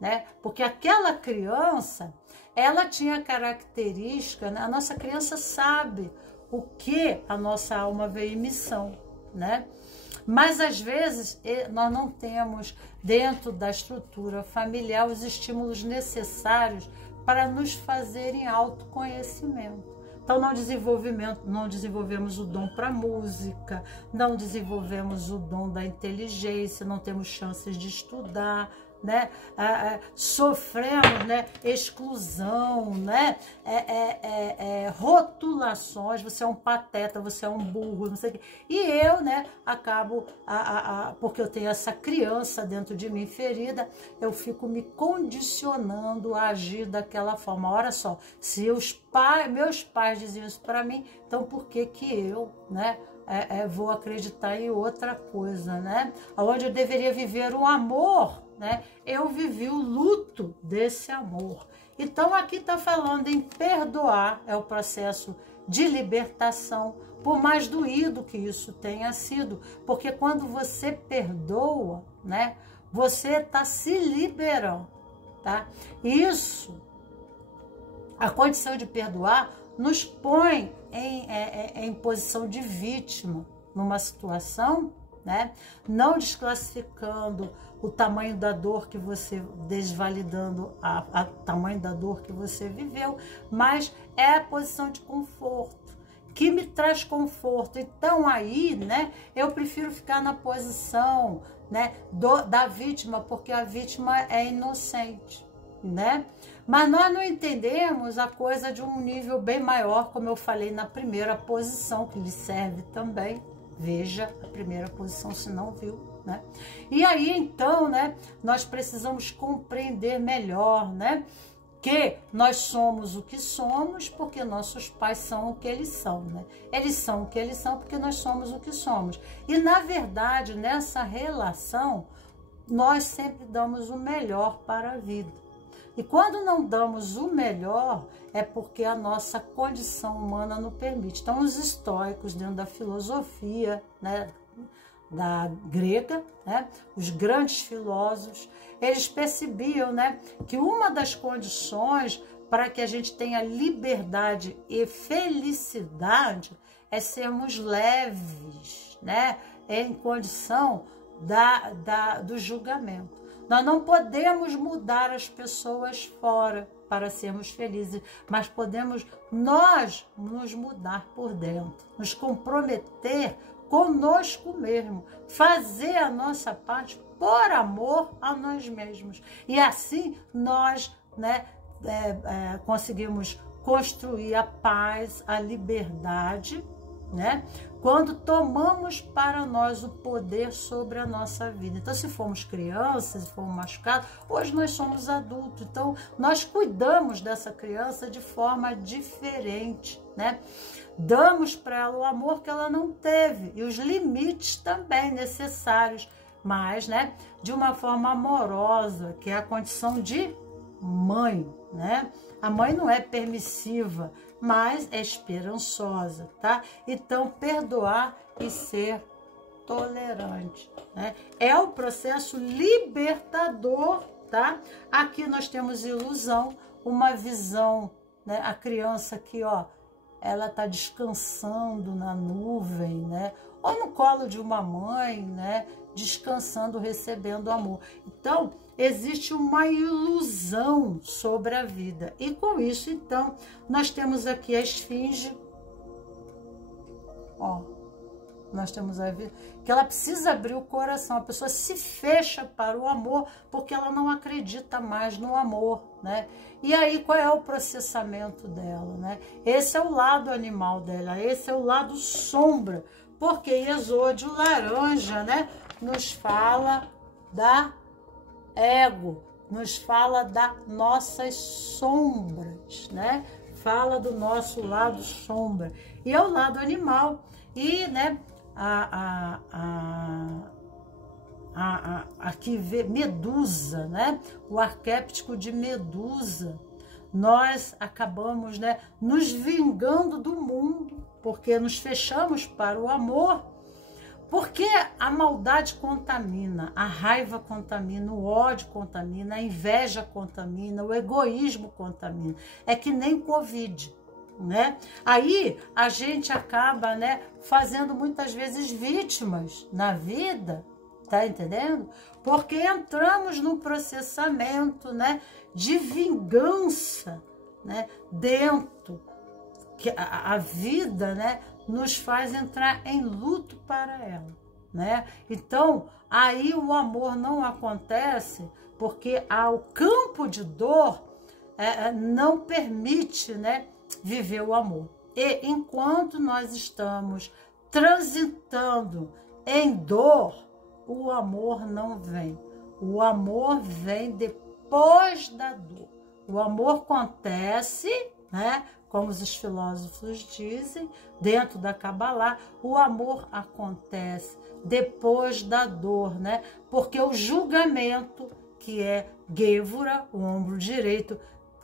né? Porque aquela criança, ela tinha característica, né? A nossa criança sabe o que a nossa alma veio em missão, né? Mas às vezes nós não temos dentro da estrutura familiar os estímulos necessários para nos fazerem autoconhecimento. Então, não desenvolvemos o dom para música, não desenvolvemos o dom da inteligência, não temos chances de estudar, né? Sofremos, né, exclusão, né? Rotulações, você é um pateta, você é um burro, não sei o quê. E eu, né, acabo, porque eu tenho essa criança dentro de mim ferida, eu fico me condicionando a agir daquela forma. Olha só, se meus pais diziam isso para mim, então por que que eu, né, vou acreditar em outra coisa, né? Onde eu deveria viver o amor, né? Eu vivi o luto desse amor. Então aqui está falando em perdoar, é o processo de libertação, por mais doído que isso tenha sido, porque quando você perdoa, né, você está se liberando, tá? Isso, a condição de perdoar, nos põe em posição de vítima numa situação, né, não desclassificando o tamanho da dor que você, desvalidando a tamanho da dor que você viveu, mas é a posição de conforto, que me traz conforto. Então aí, né, eu prefiro ficar na posição, né, da vítima, porque a vítima é inocente, né? Mas nós não entendemos a coisa de um nível bem maior, como eu falei na primeira posição, que lhe serve também. Veja a primeira posição, se não viu, né? E aí, então, né, nós precisamos compreender melhor, né, que nós somos o que somos porque nossos pais são o que eles são, né? Eles são o que eles são porque nós somos o que somos. E, na verdade, nessa relação, nós sempre damos o melhor para a vida. E quando não damos o melhor, é porque a nossa condição humana não permite. Então, os estoicos, dentro da filosofia, né, da grega, né, os grandes filósofos, eles percebiam, né, que uma das condições para que a gente tenha liberdade e felicidade é sermos leves, né, em condição do julgamento. Nós não podemos mudar as pessoas fora para sermos felizes, mas podemos nós nos mudar por dentro, nos comprometer conosco mesmo, fazer a nossa parte por amor a nós mesmos. E assim nós, né, conseguimos construir a paz, a liberdade, né? Quando tomamos para nós o poder sobre a nossa vida. Então, se formos crianças, se formos machucados, hoje nós somos adultos. Então, nós cuidamos dessa criança de forma diferente, né? Damos para ela o amor que ela não teve e os limites também necessários, mas, né, de uma forma amorosa, que é a condição de mãe, né? A mãe não é permissiva, mas é esperançosa, tá? Então, perdoar e ser tolerante, né? É o processo libertador, tá? Aqui nós temos ilusão, uma visão, né? A criança aqui, ó, ela tá descansando na nuvem, né? Ou no colo de uma mãe, né? Descansando, recebendo amor. Então, existe uma ilusão sobre a vida. E com isso, então, nós temos aqui a esfinge. Ó, nós temos a vida que ela precisa abrir o coração. A pessoa se fecha para o amor porque ela não acredita mais no amor, né? E aí, qual é o processamento dela, né? Esse é o lado animal dela, esse é o lado sombra. Porque Exódio laranja, né, nos fala da ego, nos fala das nossas sombras, né? Fala do nosso lado sombra. E é o lado animal. E, né, aqui vê Medusa, né? O arquétipo de Medusa. Nós acabamos, né, nos vingando do mundo, porque nos fechamos para o amor. Porque a maldade contamina, a raiva contamina, o ódio contamina, a inveja contamina, o egoísmo contamina. É que nem Covid, né? Aí a gente acaba, né, fazendo muitas vezes vítimas na vida, tá entendendo? Porque entramos num processamento, né, de vingança, né, dentro que a vida, né, nos faz entrar em luto para ela, né? Então, aí o amor não acontece porque o campo de dor não permite, né, viver o amor. E enquanto nós estamos transitando em dor, o amor não vem. O amor vem depois da dor. O amor acontece, né, como os filósofos dizem, dentro da Kabbalah, o amor acontece depois da dor, né? Porque o julgamento, que é Gevura, o ombro direito,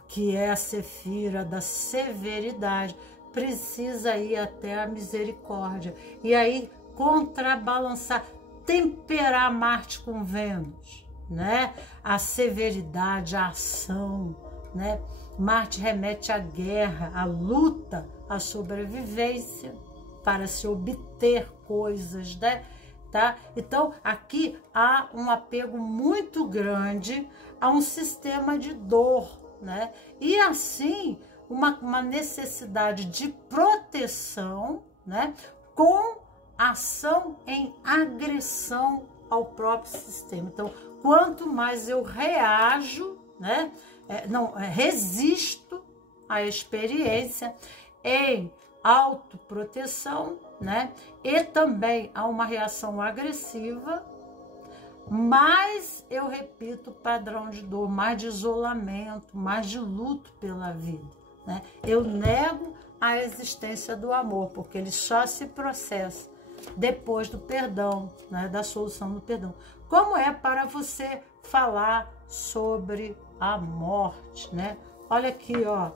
que é a sefira da severidade, precisa ir até a misericórdia. E aí contrabalançar, temperar Marte com Vênus, né? A severidade, a ação, né? Marte remete à guerra, à luta, à sobrevivência, para se obter coisas, né? Tá? Então, aqui há um apego muito grande a um sistema de dor, né? E assim, uma necessidade de proteção, né? Com ação em agressão ao próprio sistema. Então, quanto mais eu reajo, né? Resisto à experiência em autoproteção, né? E também a uma reação agressiva, mais eu repito o padrão de dor, mais de isolamento, mais de luto pela vida, né? Eu nego a existência do amor, porque ele só se processa depois do perdão, né? Da solução do perdão. Como é para você falar sobre a morte, né? Olha aqui, ó.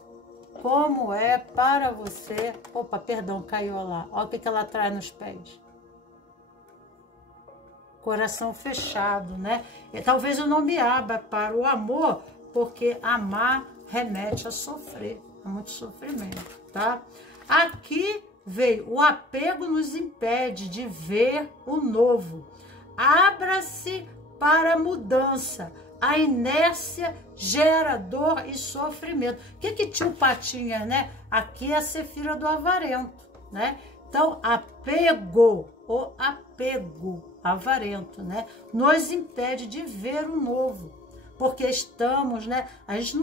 Como é para você... Opa, perdão, caiu lá. Olha o que ela traz nos pés. Coração fechado, né? E talvez eu não me abra para o amor, porque amar remete a sofrer, a muito sofrimento, tá? Aqui veio, o apego nos impede de ver o novo. Abra-se para a mudança. A inércia gera dor e sofrimento. O que tio Patinha, né? Aqui é a sefira do avarento, né? Então, o apego avarento, né? Nos impede de ver o novo. Porque estamos, né? A gente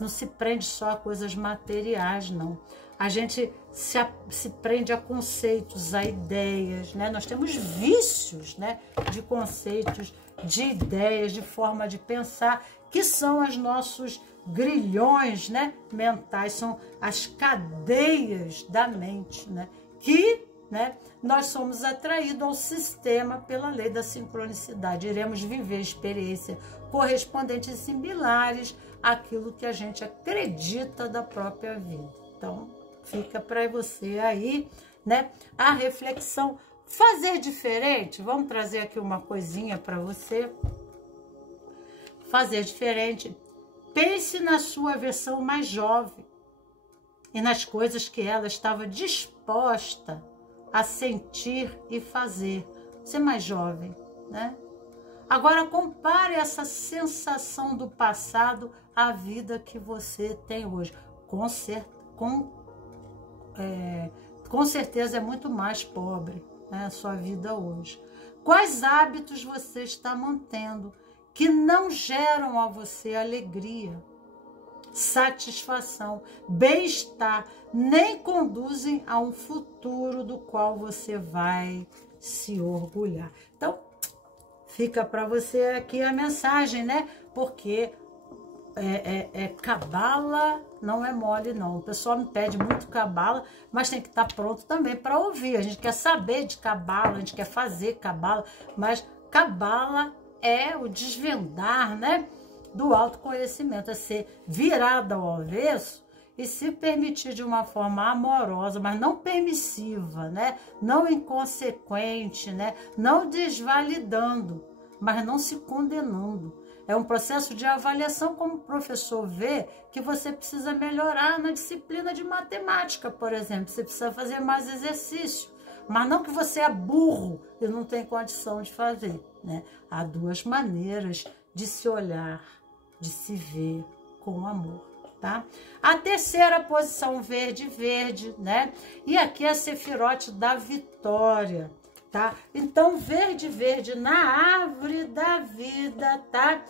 não se prende só a coisas materiais, não. A gente se prende a conceitos, a ideias, né? Nós temos vícios, né? De conceitos, de ideias, de forma de pensar, que são os nossos grilhões, né? Mentais, são as cadeias da mente, né? Que, né? Nós somos atraídos ao sistema pela lei da sincronicidade. Iremos viver experiências correspondentes e similares àquilo que a gente acredita da própria vida. Então, fica para você aí, né? A reflexão. Fazer diferente, vamos trazer aqui uma coisinha para você. Fazer diferente. Pense na sua versão mais jovem e nas coisas que ela estava disposta a sentir e fazer. Você é mais jovem, né? Agora compare essa sensação do passado à vida que você tem hoje. Com certeza é muito mais pobre, né, a sua vida hoje. Quais hábitos você está mantendo que não geram a você alegria, satisfação, bem-estar, nem conduzem a um futuro do qual você vai se orgulhar? Então, fica para você aqui a mensagem, né? Porque cabala não é mole, não. O pessoal me pede muito cabala, mas tem que estar pronto também para ouvir. A gente quer saber de cabala, a gente quer fazer cabala, mas cabala é o desvendar, né, do autoconhecimento, é ser virada ao avesso e se permitir de uma forma amorosa, mas não permissiva, né, não inconsequente, né, não desvalidando, mas não se condenando. É um processo de avaliação, como o professor vê que você precisa melhorar na disciplina de matemática, por exemplo. Você precisa fazer mais exercício, mas não que você é burro e não tem condição de fazer, né? Há duas maneiras de se olhar, de se ver com amor, tá? A terceira posição, verde, né? E aqui é a Sefirote da vitória, tá? Então, verde na árvore da vida, tá?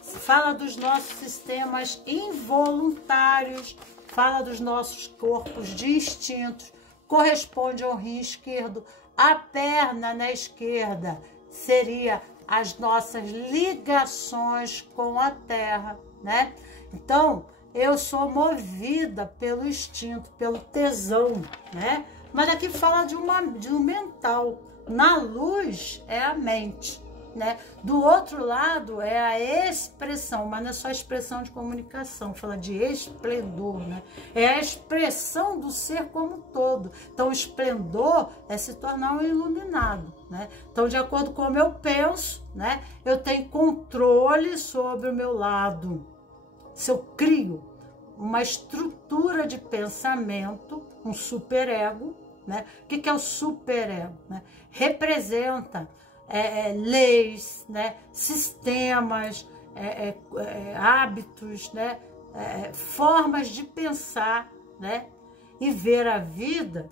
Fala dos nossos sistemas involuntários, fala dos nossos corpos de instintos, corresponde ao rim esquerdo. A perna na esquerda seria as nossas ligações com a terra, né? Então, eu sou movida pelo instinto, pelo tesão, né? Mas aqui fala de um mental. Na luz é a mente, né? Do outro lado é a expressão, mas não é só expressão de comunicação, fala de esplendor, né? É a expressão do ser como um todo. Então, o esplendor é se tornar um iluminado, né? Então, de acordo com como eu penso, né? Eu tenho controle sobre o meu lado. Se eu crio uma estrutura de pensamento, um superego, né? O que é o superego? Né? Representa leis, né? Sistemas, hábitos, né? Formas de pensar, né? E ver a vida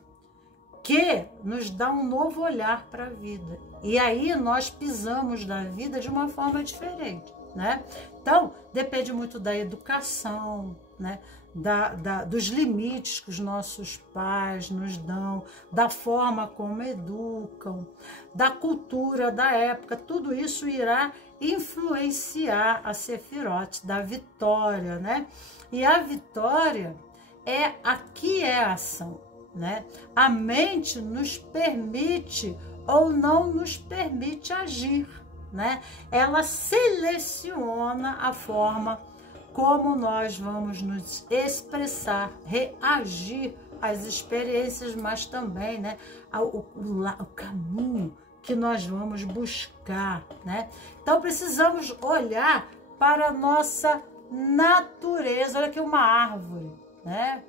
que nos dá um novo olhar para a vida. E aí nós pisamos na vida de uma forma diferente, né? Então, depende muito da educação, né? Dos limites que os nossos pais nos dão, da forma como educam, da cultura da época, tudo isso irá influenciar a Sefirote da vitória, né? E a vitória aqui é a ação, né? A mente nos permite ou não nos permite agir, né? Ela seleciona a forma como nós vamos nos expressar, reagir às experiências, mas também, né, o caminho que nós vamos buscar, né? Então, precisamos olhar para a nossa natureza. Olha aqui uma árvore, né?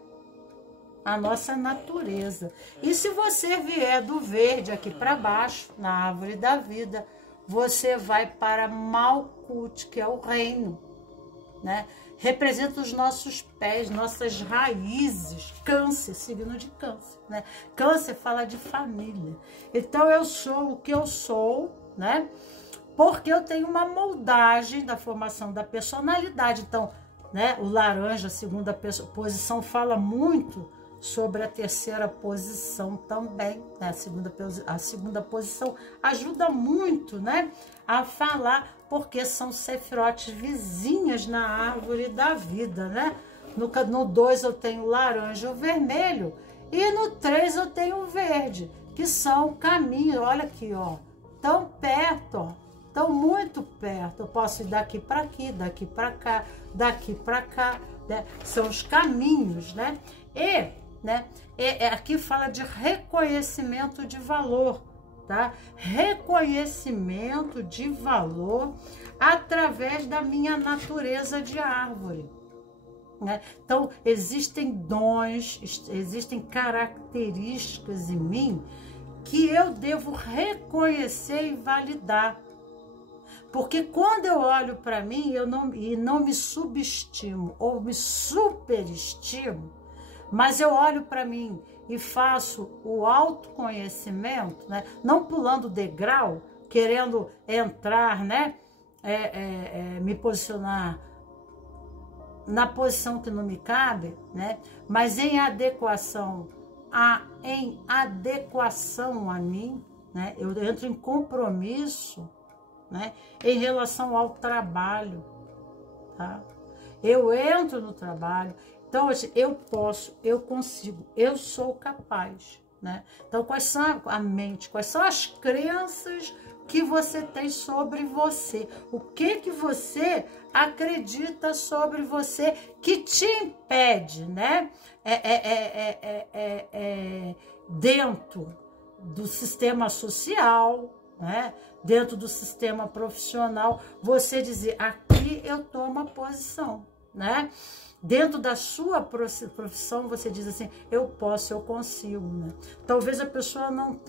A nossa natureza. E se você vier do verde aqui para baixo, na árvore da vida, você vai para Malkuth, que é o reino, né? Representa os nossos pés, nossas raízes. Câncer, signo de câncer, né? Câncer fala de família. Então eu sou o que eu sou, né? Porque eu tenho uma moldagem da formação da personalidade. Então, né, o laranja, a segunda posição, fala muito sobre a terceira posição também, né? A segunda posição ajuda muito, né, a falar, porque são sefirotes vizinhas na árvore da vida, né? No 2 eu tenho laranja ou vermelho, e no 3 eu tenho o verde, que são caminhos, olha aqui, ó, tão perto, ó, tão muito perto. Eu posso ir daqui para aqui, daqui para cá, daqui para cá, né? São os caminhos, né? E, né, aqui fala de reconhecimento de valor, tá? Reconhecimento de valor através da minha natureza de árvore, né? Então, existem dons, existem características em mim que eu devo reconhecer e validar. Porque quando eu olho para mim e não me subestimo ou me superestimo, mas eu olho para mim e faço o autoconhecimento, né? Não pulando degrau, querendo entrar, né? Me posicionar na posição que não me cabe, né? Mas em adequação a mim, né? Eu entro em compromisso, né, em relação ao trabalho, tá? Eu entro no trabalho, então eu posso, eu consigo, eu sou capaz, né? Então, quais são a mente, quais são as crenças que você tem sobre você? O que você acredita sobre você que te impede, né? Dentro do sistema social, né? Dentro do sistema profissional, você dizer, aqui eu tomo uma posição, né? Dentro da sua profissão, você diz assim, eu posso, eu consigo, né? Talvez a pessoa não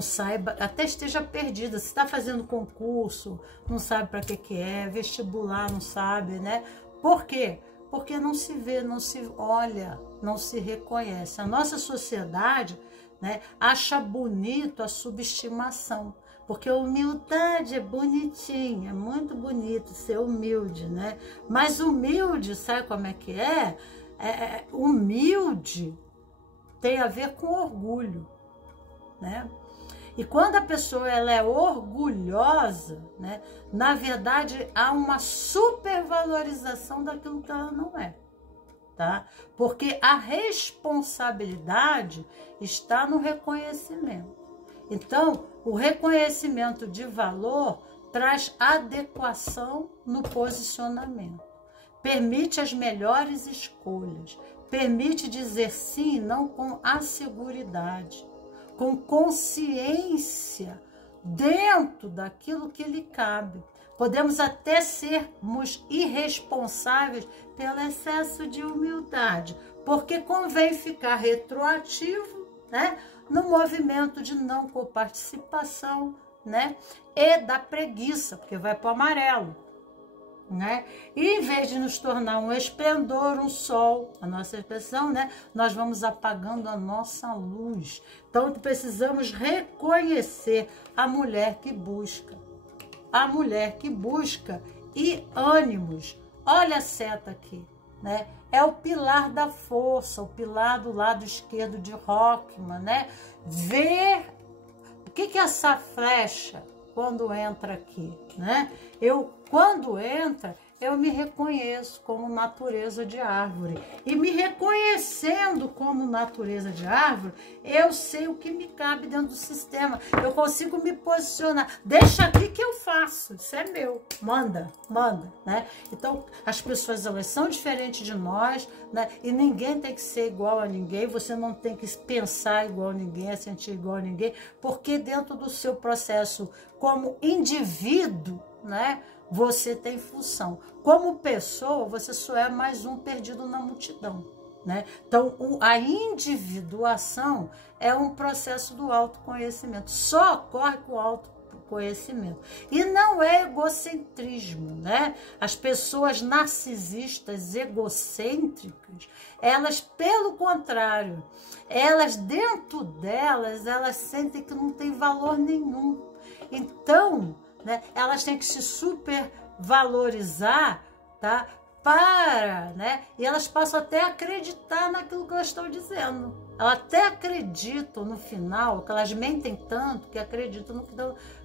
saiba, até esteja perdida. Se está fazendo concurso, não sabe para que é, vestibular, não sabe, né? Por quê? Porque não se vê, não se olha, não se reconhece. A nossa sociedade, né, acha bonito a subestimação, porque a humildade é bonitinha, é muito bonito ser humilde, né? Mas humilde, sabe como é que é? Humilde tem a ver com orgulho, né? E quando a pessoa ela é orgulhosa, né, na verdade há uma supervalorização daquilo que ela não é, tá? Porque a responsabilidade está no reconhecimento. Então, o reconhecimento de valor traz adequação no posicionamento, permite as melhores escolhas, permite dizer sim, não com asseguridade, com consciência dentro daquilo que lhe cabe. Podemos até sermos irresponsáveis pelo excesso de humildade, porque convém ficar retroativo, né, no movimento de não coparticipação, né, e da preguiça, porque vai para o amarelo, né? E em vez de nos tornar um esplendor, um sol, a nossa expressão, né, nós vamos apagando a nossa luz. Então precisamos reconhecer a mulher que busca, e ânimos. Olha a seta aqui, né? É o pilar da força, o pilar do lado esquerdo de Rockman, né? Ver o que é essa flecha quando entra aqui, né? Quando entra, eu me reconheço como natureza de árvore. E me reconhecendo como natureza de árvore, eu sei o que me cabe dentro do sistema. Eu consigo me posicionar. Deixa aqui que eu faço. Isso é meu. Manda, né? Então, as pessoas, elas são diferentes de nós, né? E ninguém tem que ser igual a ninguém. Você não tem que pensar igual a ninguém, sentir igual a ninguém. Porque dentro do seu processo como indivíduo, né, você tem função. Como pessoa, você só é mais um perdido na multidão, né? Então, a individuação é um processo do autoconhecimento. Só ocorre com o autoconhecimento. E não é egocentrismo, né? As pessoas narcisistas, egocêntricas, elas, pelo contrário, elas, dentro delas, elas sentem que não tem valor nenhum. Então, né, elas têm que se supervalorizar, tá? Né? E elas passam até a acreditar naquilo que elas estão dizendo. Elas até acreditam no final, que elas mentem tanto que acreditam no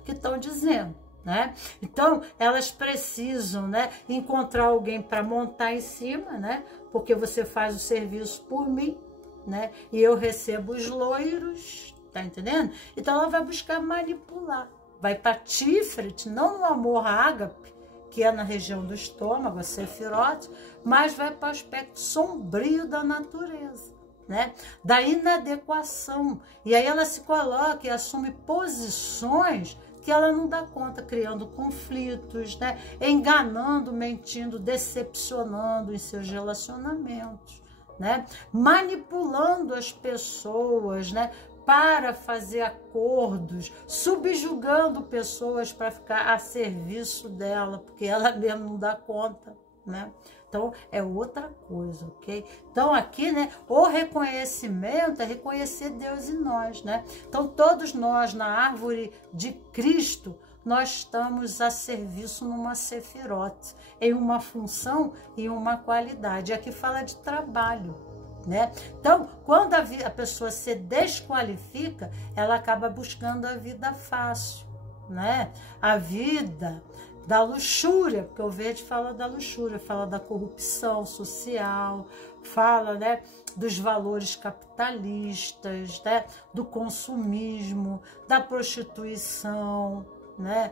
que estão dizendo, né? Então, elas precisam, né, encontrar alguém para montar em cima, né? Porque você faz o serviço por mim, né? E eu recebo os loiros, tá entendendo? Então, ela vai buscar manipular. Vai para Tiferet, não no amor ágape, que é na região do estômago, a sefirote, mas vai para o aspecto sombrio da natureza, né? Da inadequação. E aí ela se coloca e assume posições que ela não dá conta, criando conflitos, né? Enganando, mentindo, decepcionando em seus relacionamentos, né? Manipulando as pessoas, né, para fazer acordos, subjugando pessoas para ficar a serviço dela, porque ela mesma não dá conta, né? Então, é outra coisa, ok? Então, aqui, né, o reconhecimento é reconhecer Deus em nós, né? Então, todos nós, na árvore de Cristo, nós estamos a serviço numa sefirote, em uma função e uma qualidade. Aqui fala de trabalho, né? Então, quando a pessoa se desqualifica, ela acaba buscando a vida fácil, né? A vida da luxúria, porque o verde fala da luxúria, fala da corrupção social, fala, né, dos valores capitalistas, né, do consumismo, da prostituição, né,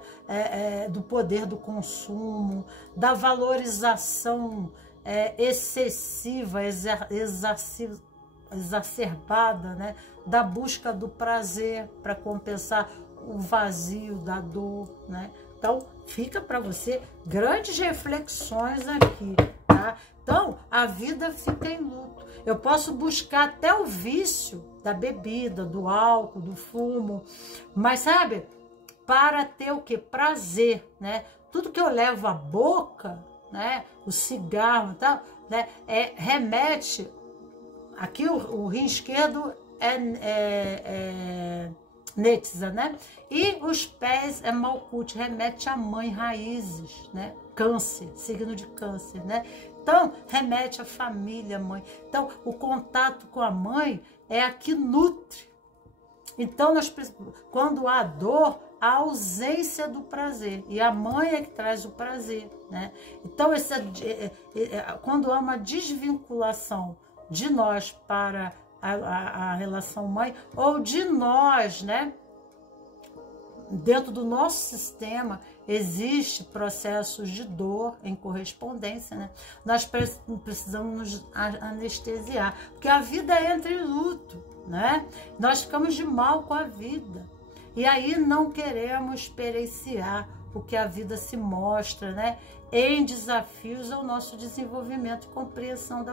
do poder do consumo, da valorização excessiva, exacerbada, né, da busca do prazer para compensar o vazio da dor, né? Então, fica para você grandes reflexões aqui, tá? Então, a vida fica em luto. Eu posso buscar até o vício da bebida, do álcool, do fumo, mas, sabe, para ter o que? Prazer, né? Tudo que eu levo à boca, né? O cigarro e tal, né? Remete, aqui o rim esquerdo é Netza, né? E os pés é Malkuth, remete à mãe, raízes, né? Câncer, signo de câncer, né? Então, remete à família, mãe. Então, o contato com a mãe é a que nutre. Então, quando há dor, há ausência do prazer. E a mãe é que traz o prazer, né? Então, quando há uma desvinculação de nós para a relação mãe, ou de nós, né? Dentro do nosso sistema, existe processos de dor em correspondência, né? Nós precisamos nos anestesiar, porque a vida entra em luto, né? Nós ficamos de mal com a vida. E aí não queremos experienciar o que a vida se mostra, né? Em desafios ao nosso desenvolvimento e compreensão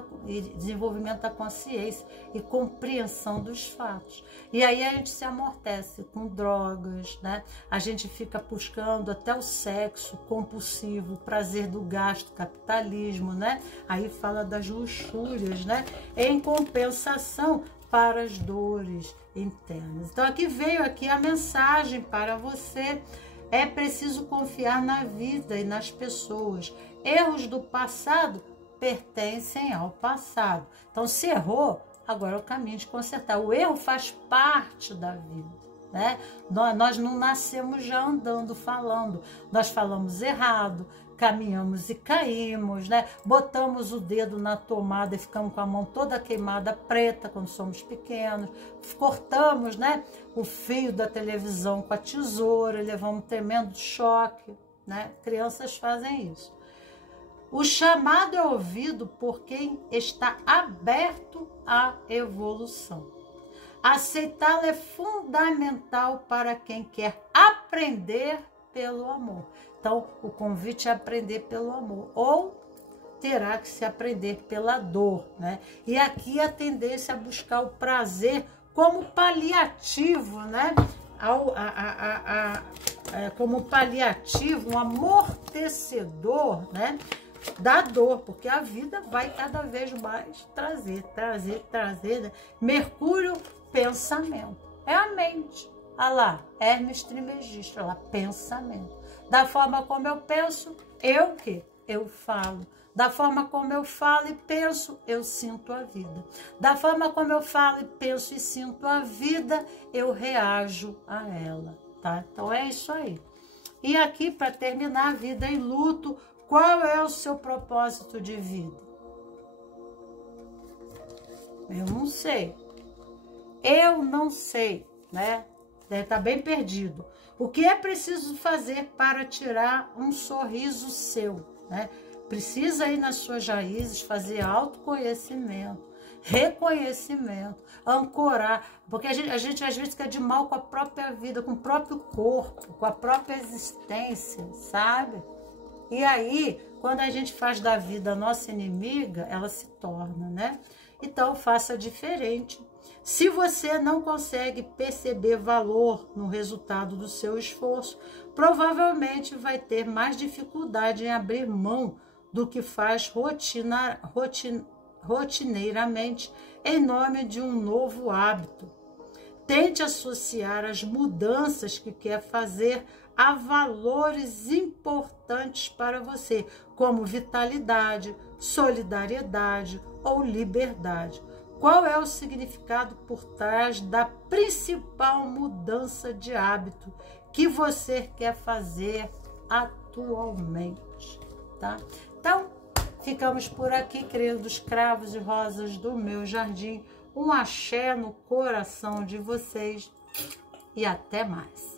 desenvolvimento da consciência e compreensão dos fatos. E aí a gente se amortece com drogas, né? A gente fica buscando até o sexo compulsivo, o prazer do gasto, capitalismo, né? Aí fala das luxúrias, né? Em compensação para as dores internas. Então aqui veio a mensagem para você. É preciso confiar na vida e nas pessoas. Erros do passado pertencem ao passado. Então, se errou, agora é o caminho de consertar. O erro faz parte da vida, né? Nós não nascemos já andando, falando. Nós falamos errado, caminhamos e caímos, né? Botamos o dedo na tomada e ficamos com a mão toda queimada preta quando somos pequenos. Cortamos, né, o fio da televisão com a tesoura, levamos um tremendo choque, né? Crianças fazem isso. O chamado é ouvido por quem está aberto à evolução. Aceitá-lo é fundamental para quem quer aprender pelo amor. Então, o convite é aprender pelo amor, ou terá que se aprender pela dor, né? E aqui a tendência a buscar o prazer como paliativo, né? Como paliativo, um amortecedor, né? Da dor, porque a vida vai cada vez mais trazer, né? Mercúrio, pensamento. É a mente. Olha lá, Hermes Trismegisto, olha lá, pensamento. Da forma como eu penso, eu falo. Da forma como eu falo e penso, eu sinto a vida. Da forma como eu falo e penso e sinto a vida, eu reajo a ela, tá? Então é isso aí. E aqui, para terminar, a vida em luto, qual é o seu propósito de vida? Eu não sei. Eu não sei, né? Deve estar bem perdido. O que é preciso fazer para tirar um sorriso seu, né? Precisa ir nas suas raízes, fazer autoconhecimento, reconhecimento, ancorar, porque a gente às vezes fica de mal com a própria vida, com o próprio corpo, com a própria existência, sabe? E aí, quando a gente faz da vida a nossa inimiga, ela se torna, né? Então, faça diferente. Se você não consegue perceber valor no resultado do seu esforço, provavelmente vai ter mais dificuldade em abrir mão do que faz rotineiramente em nome de um novo hábito. Tente associar as mudanças que quer fazer a valores importantes para você, como vitalidade, solidariedade ou liberdade. Qual é o significado por trás da principal mudança de hábito que você quer fazer atualmente, tá? Então, ficamos por aqui, queridos cravos e rosas do meu jardim. Um axé no coração de vocês e até mais.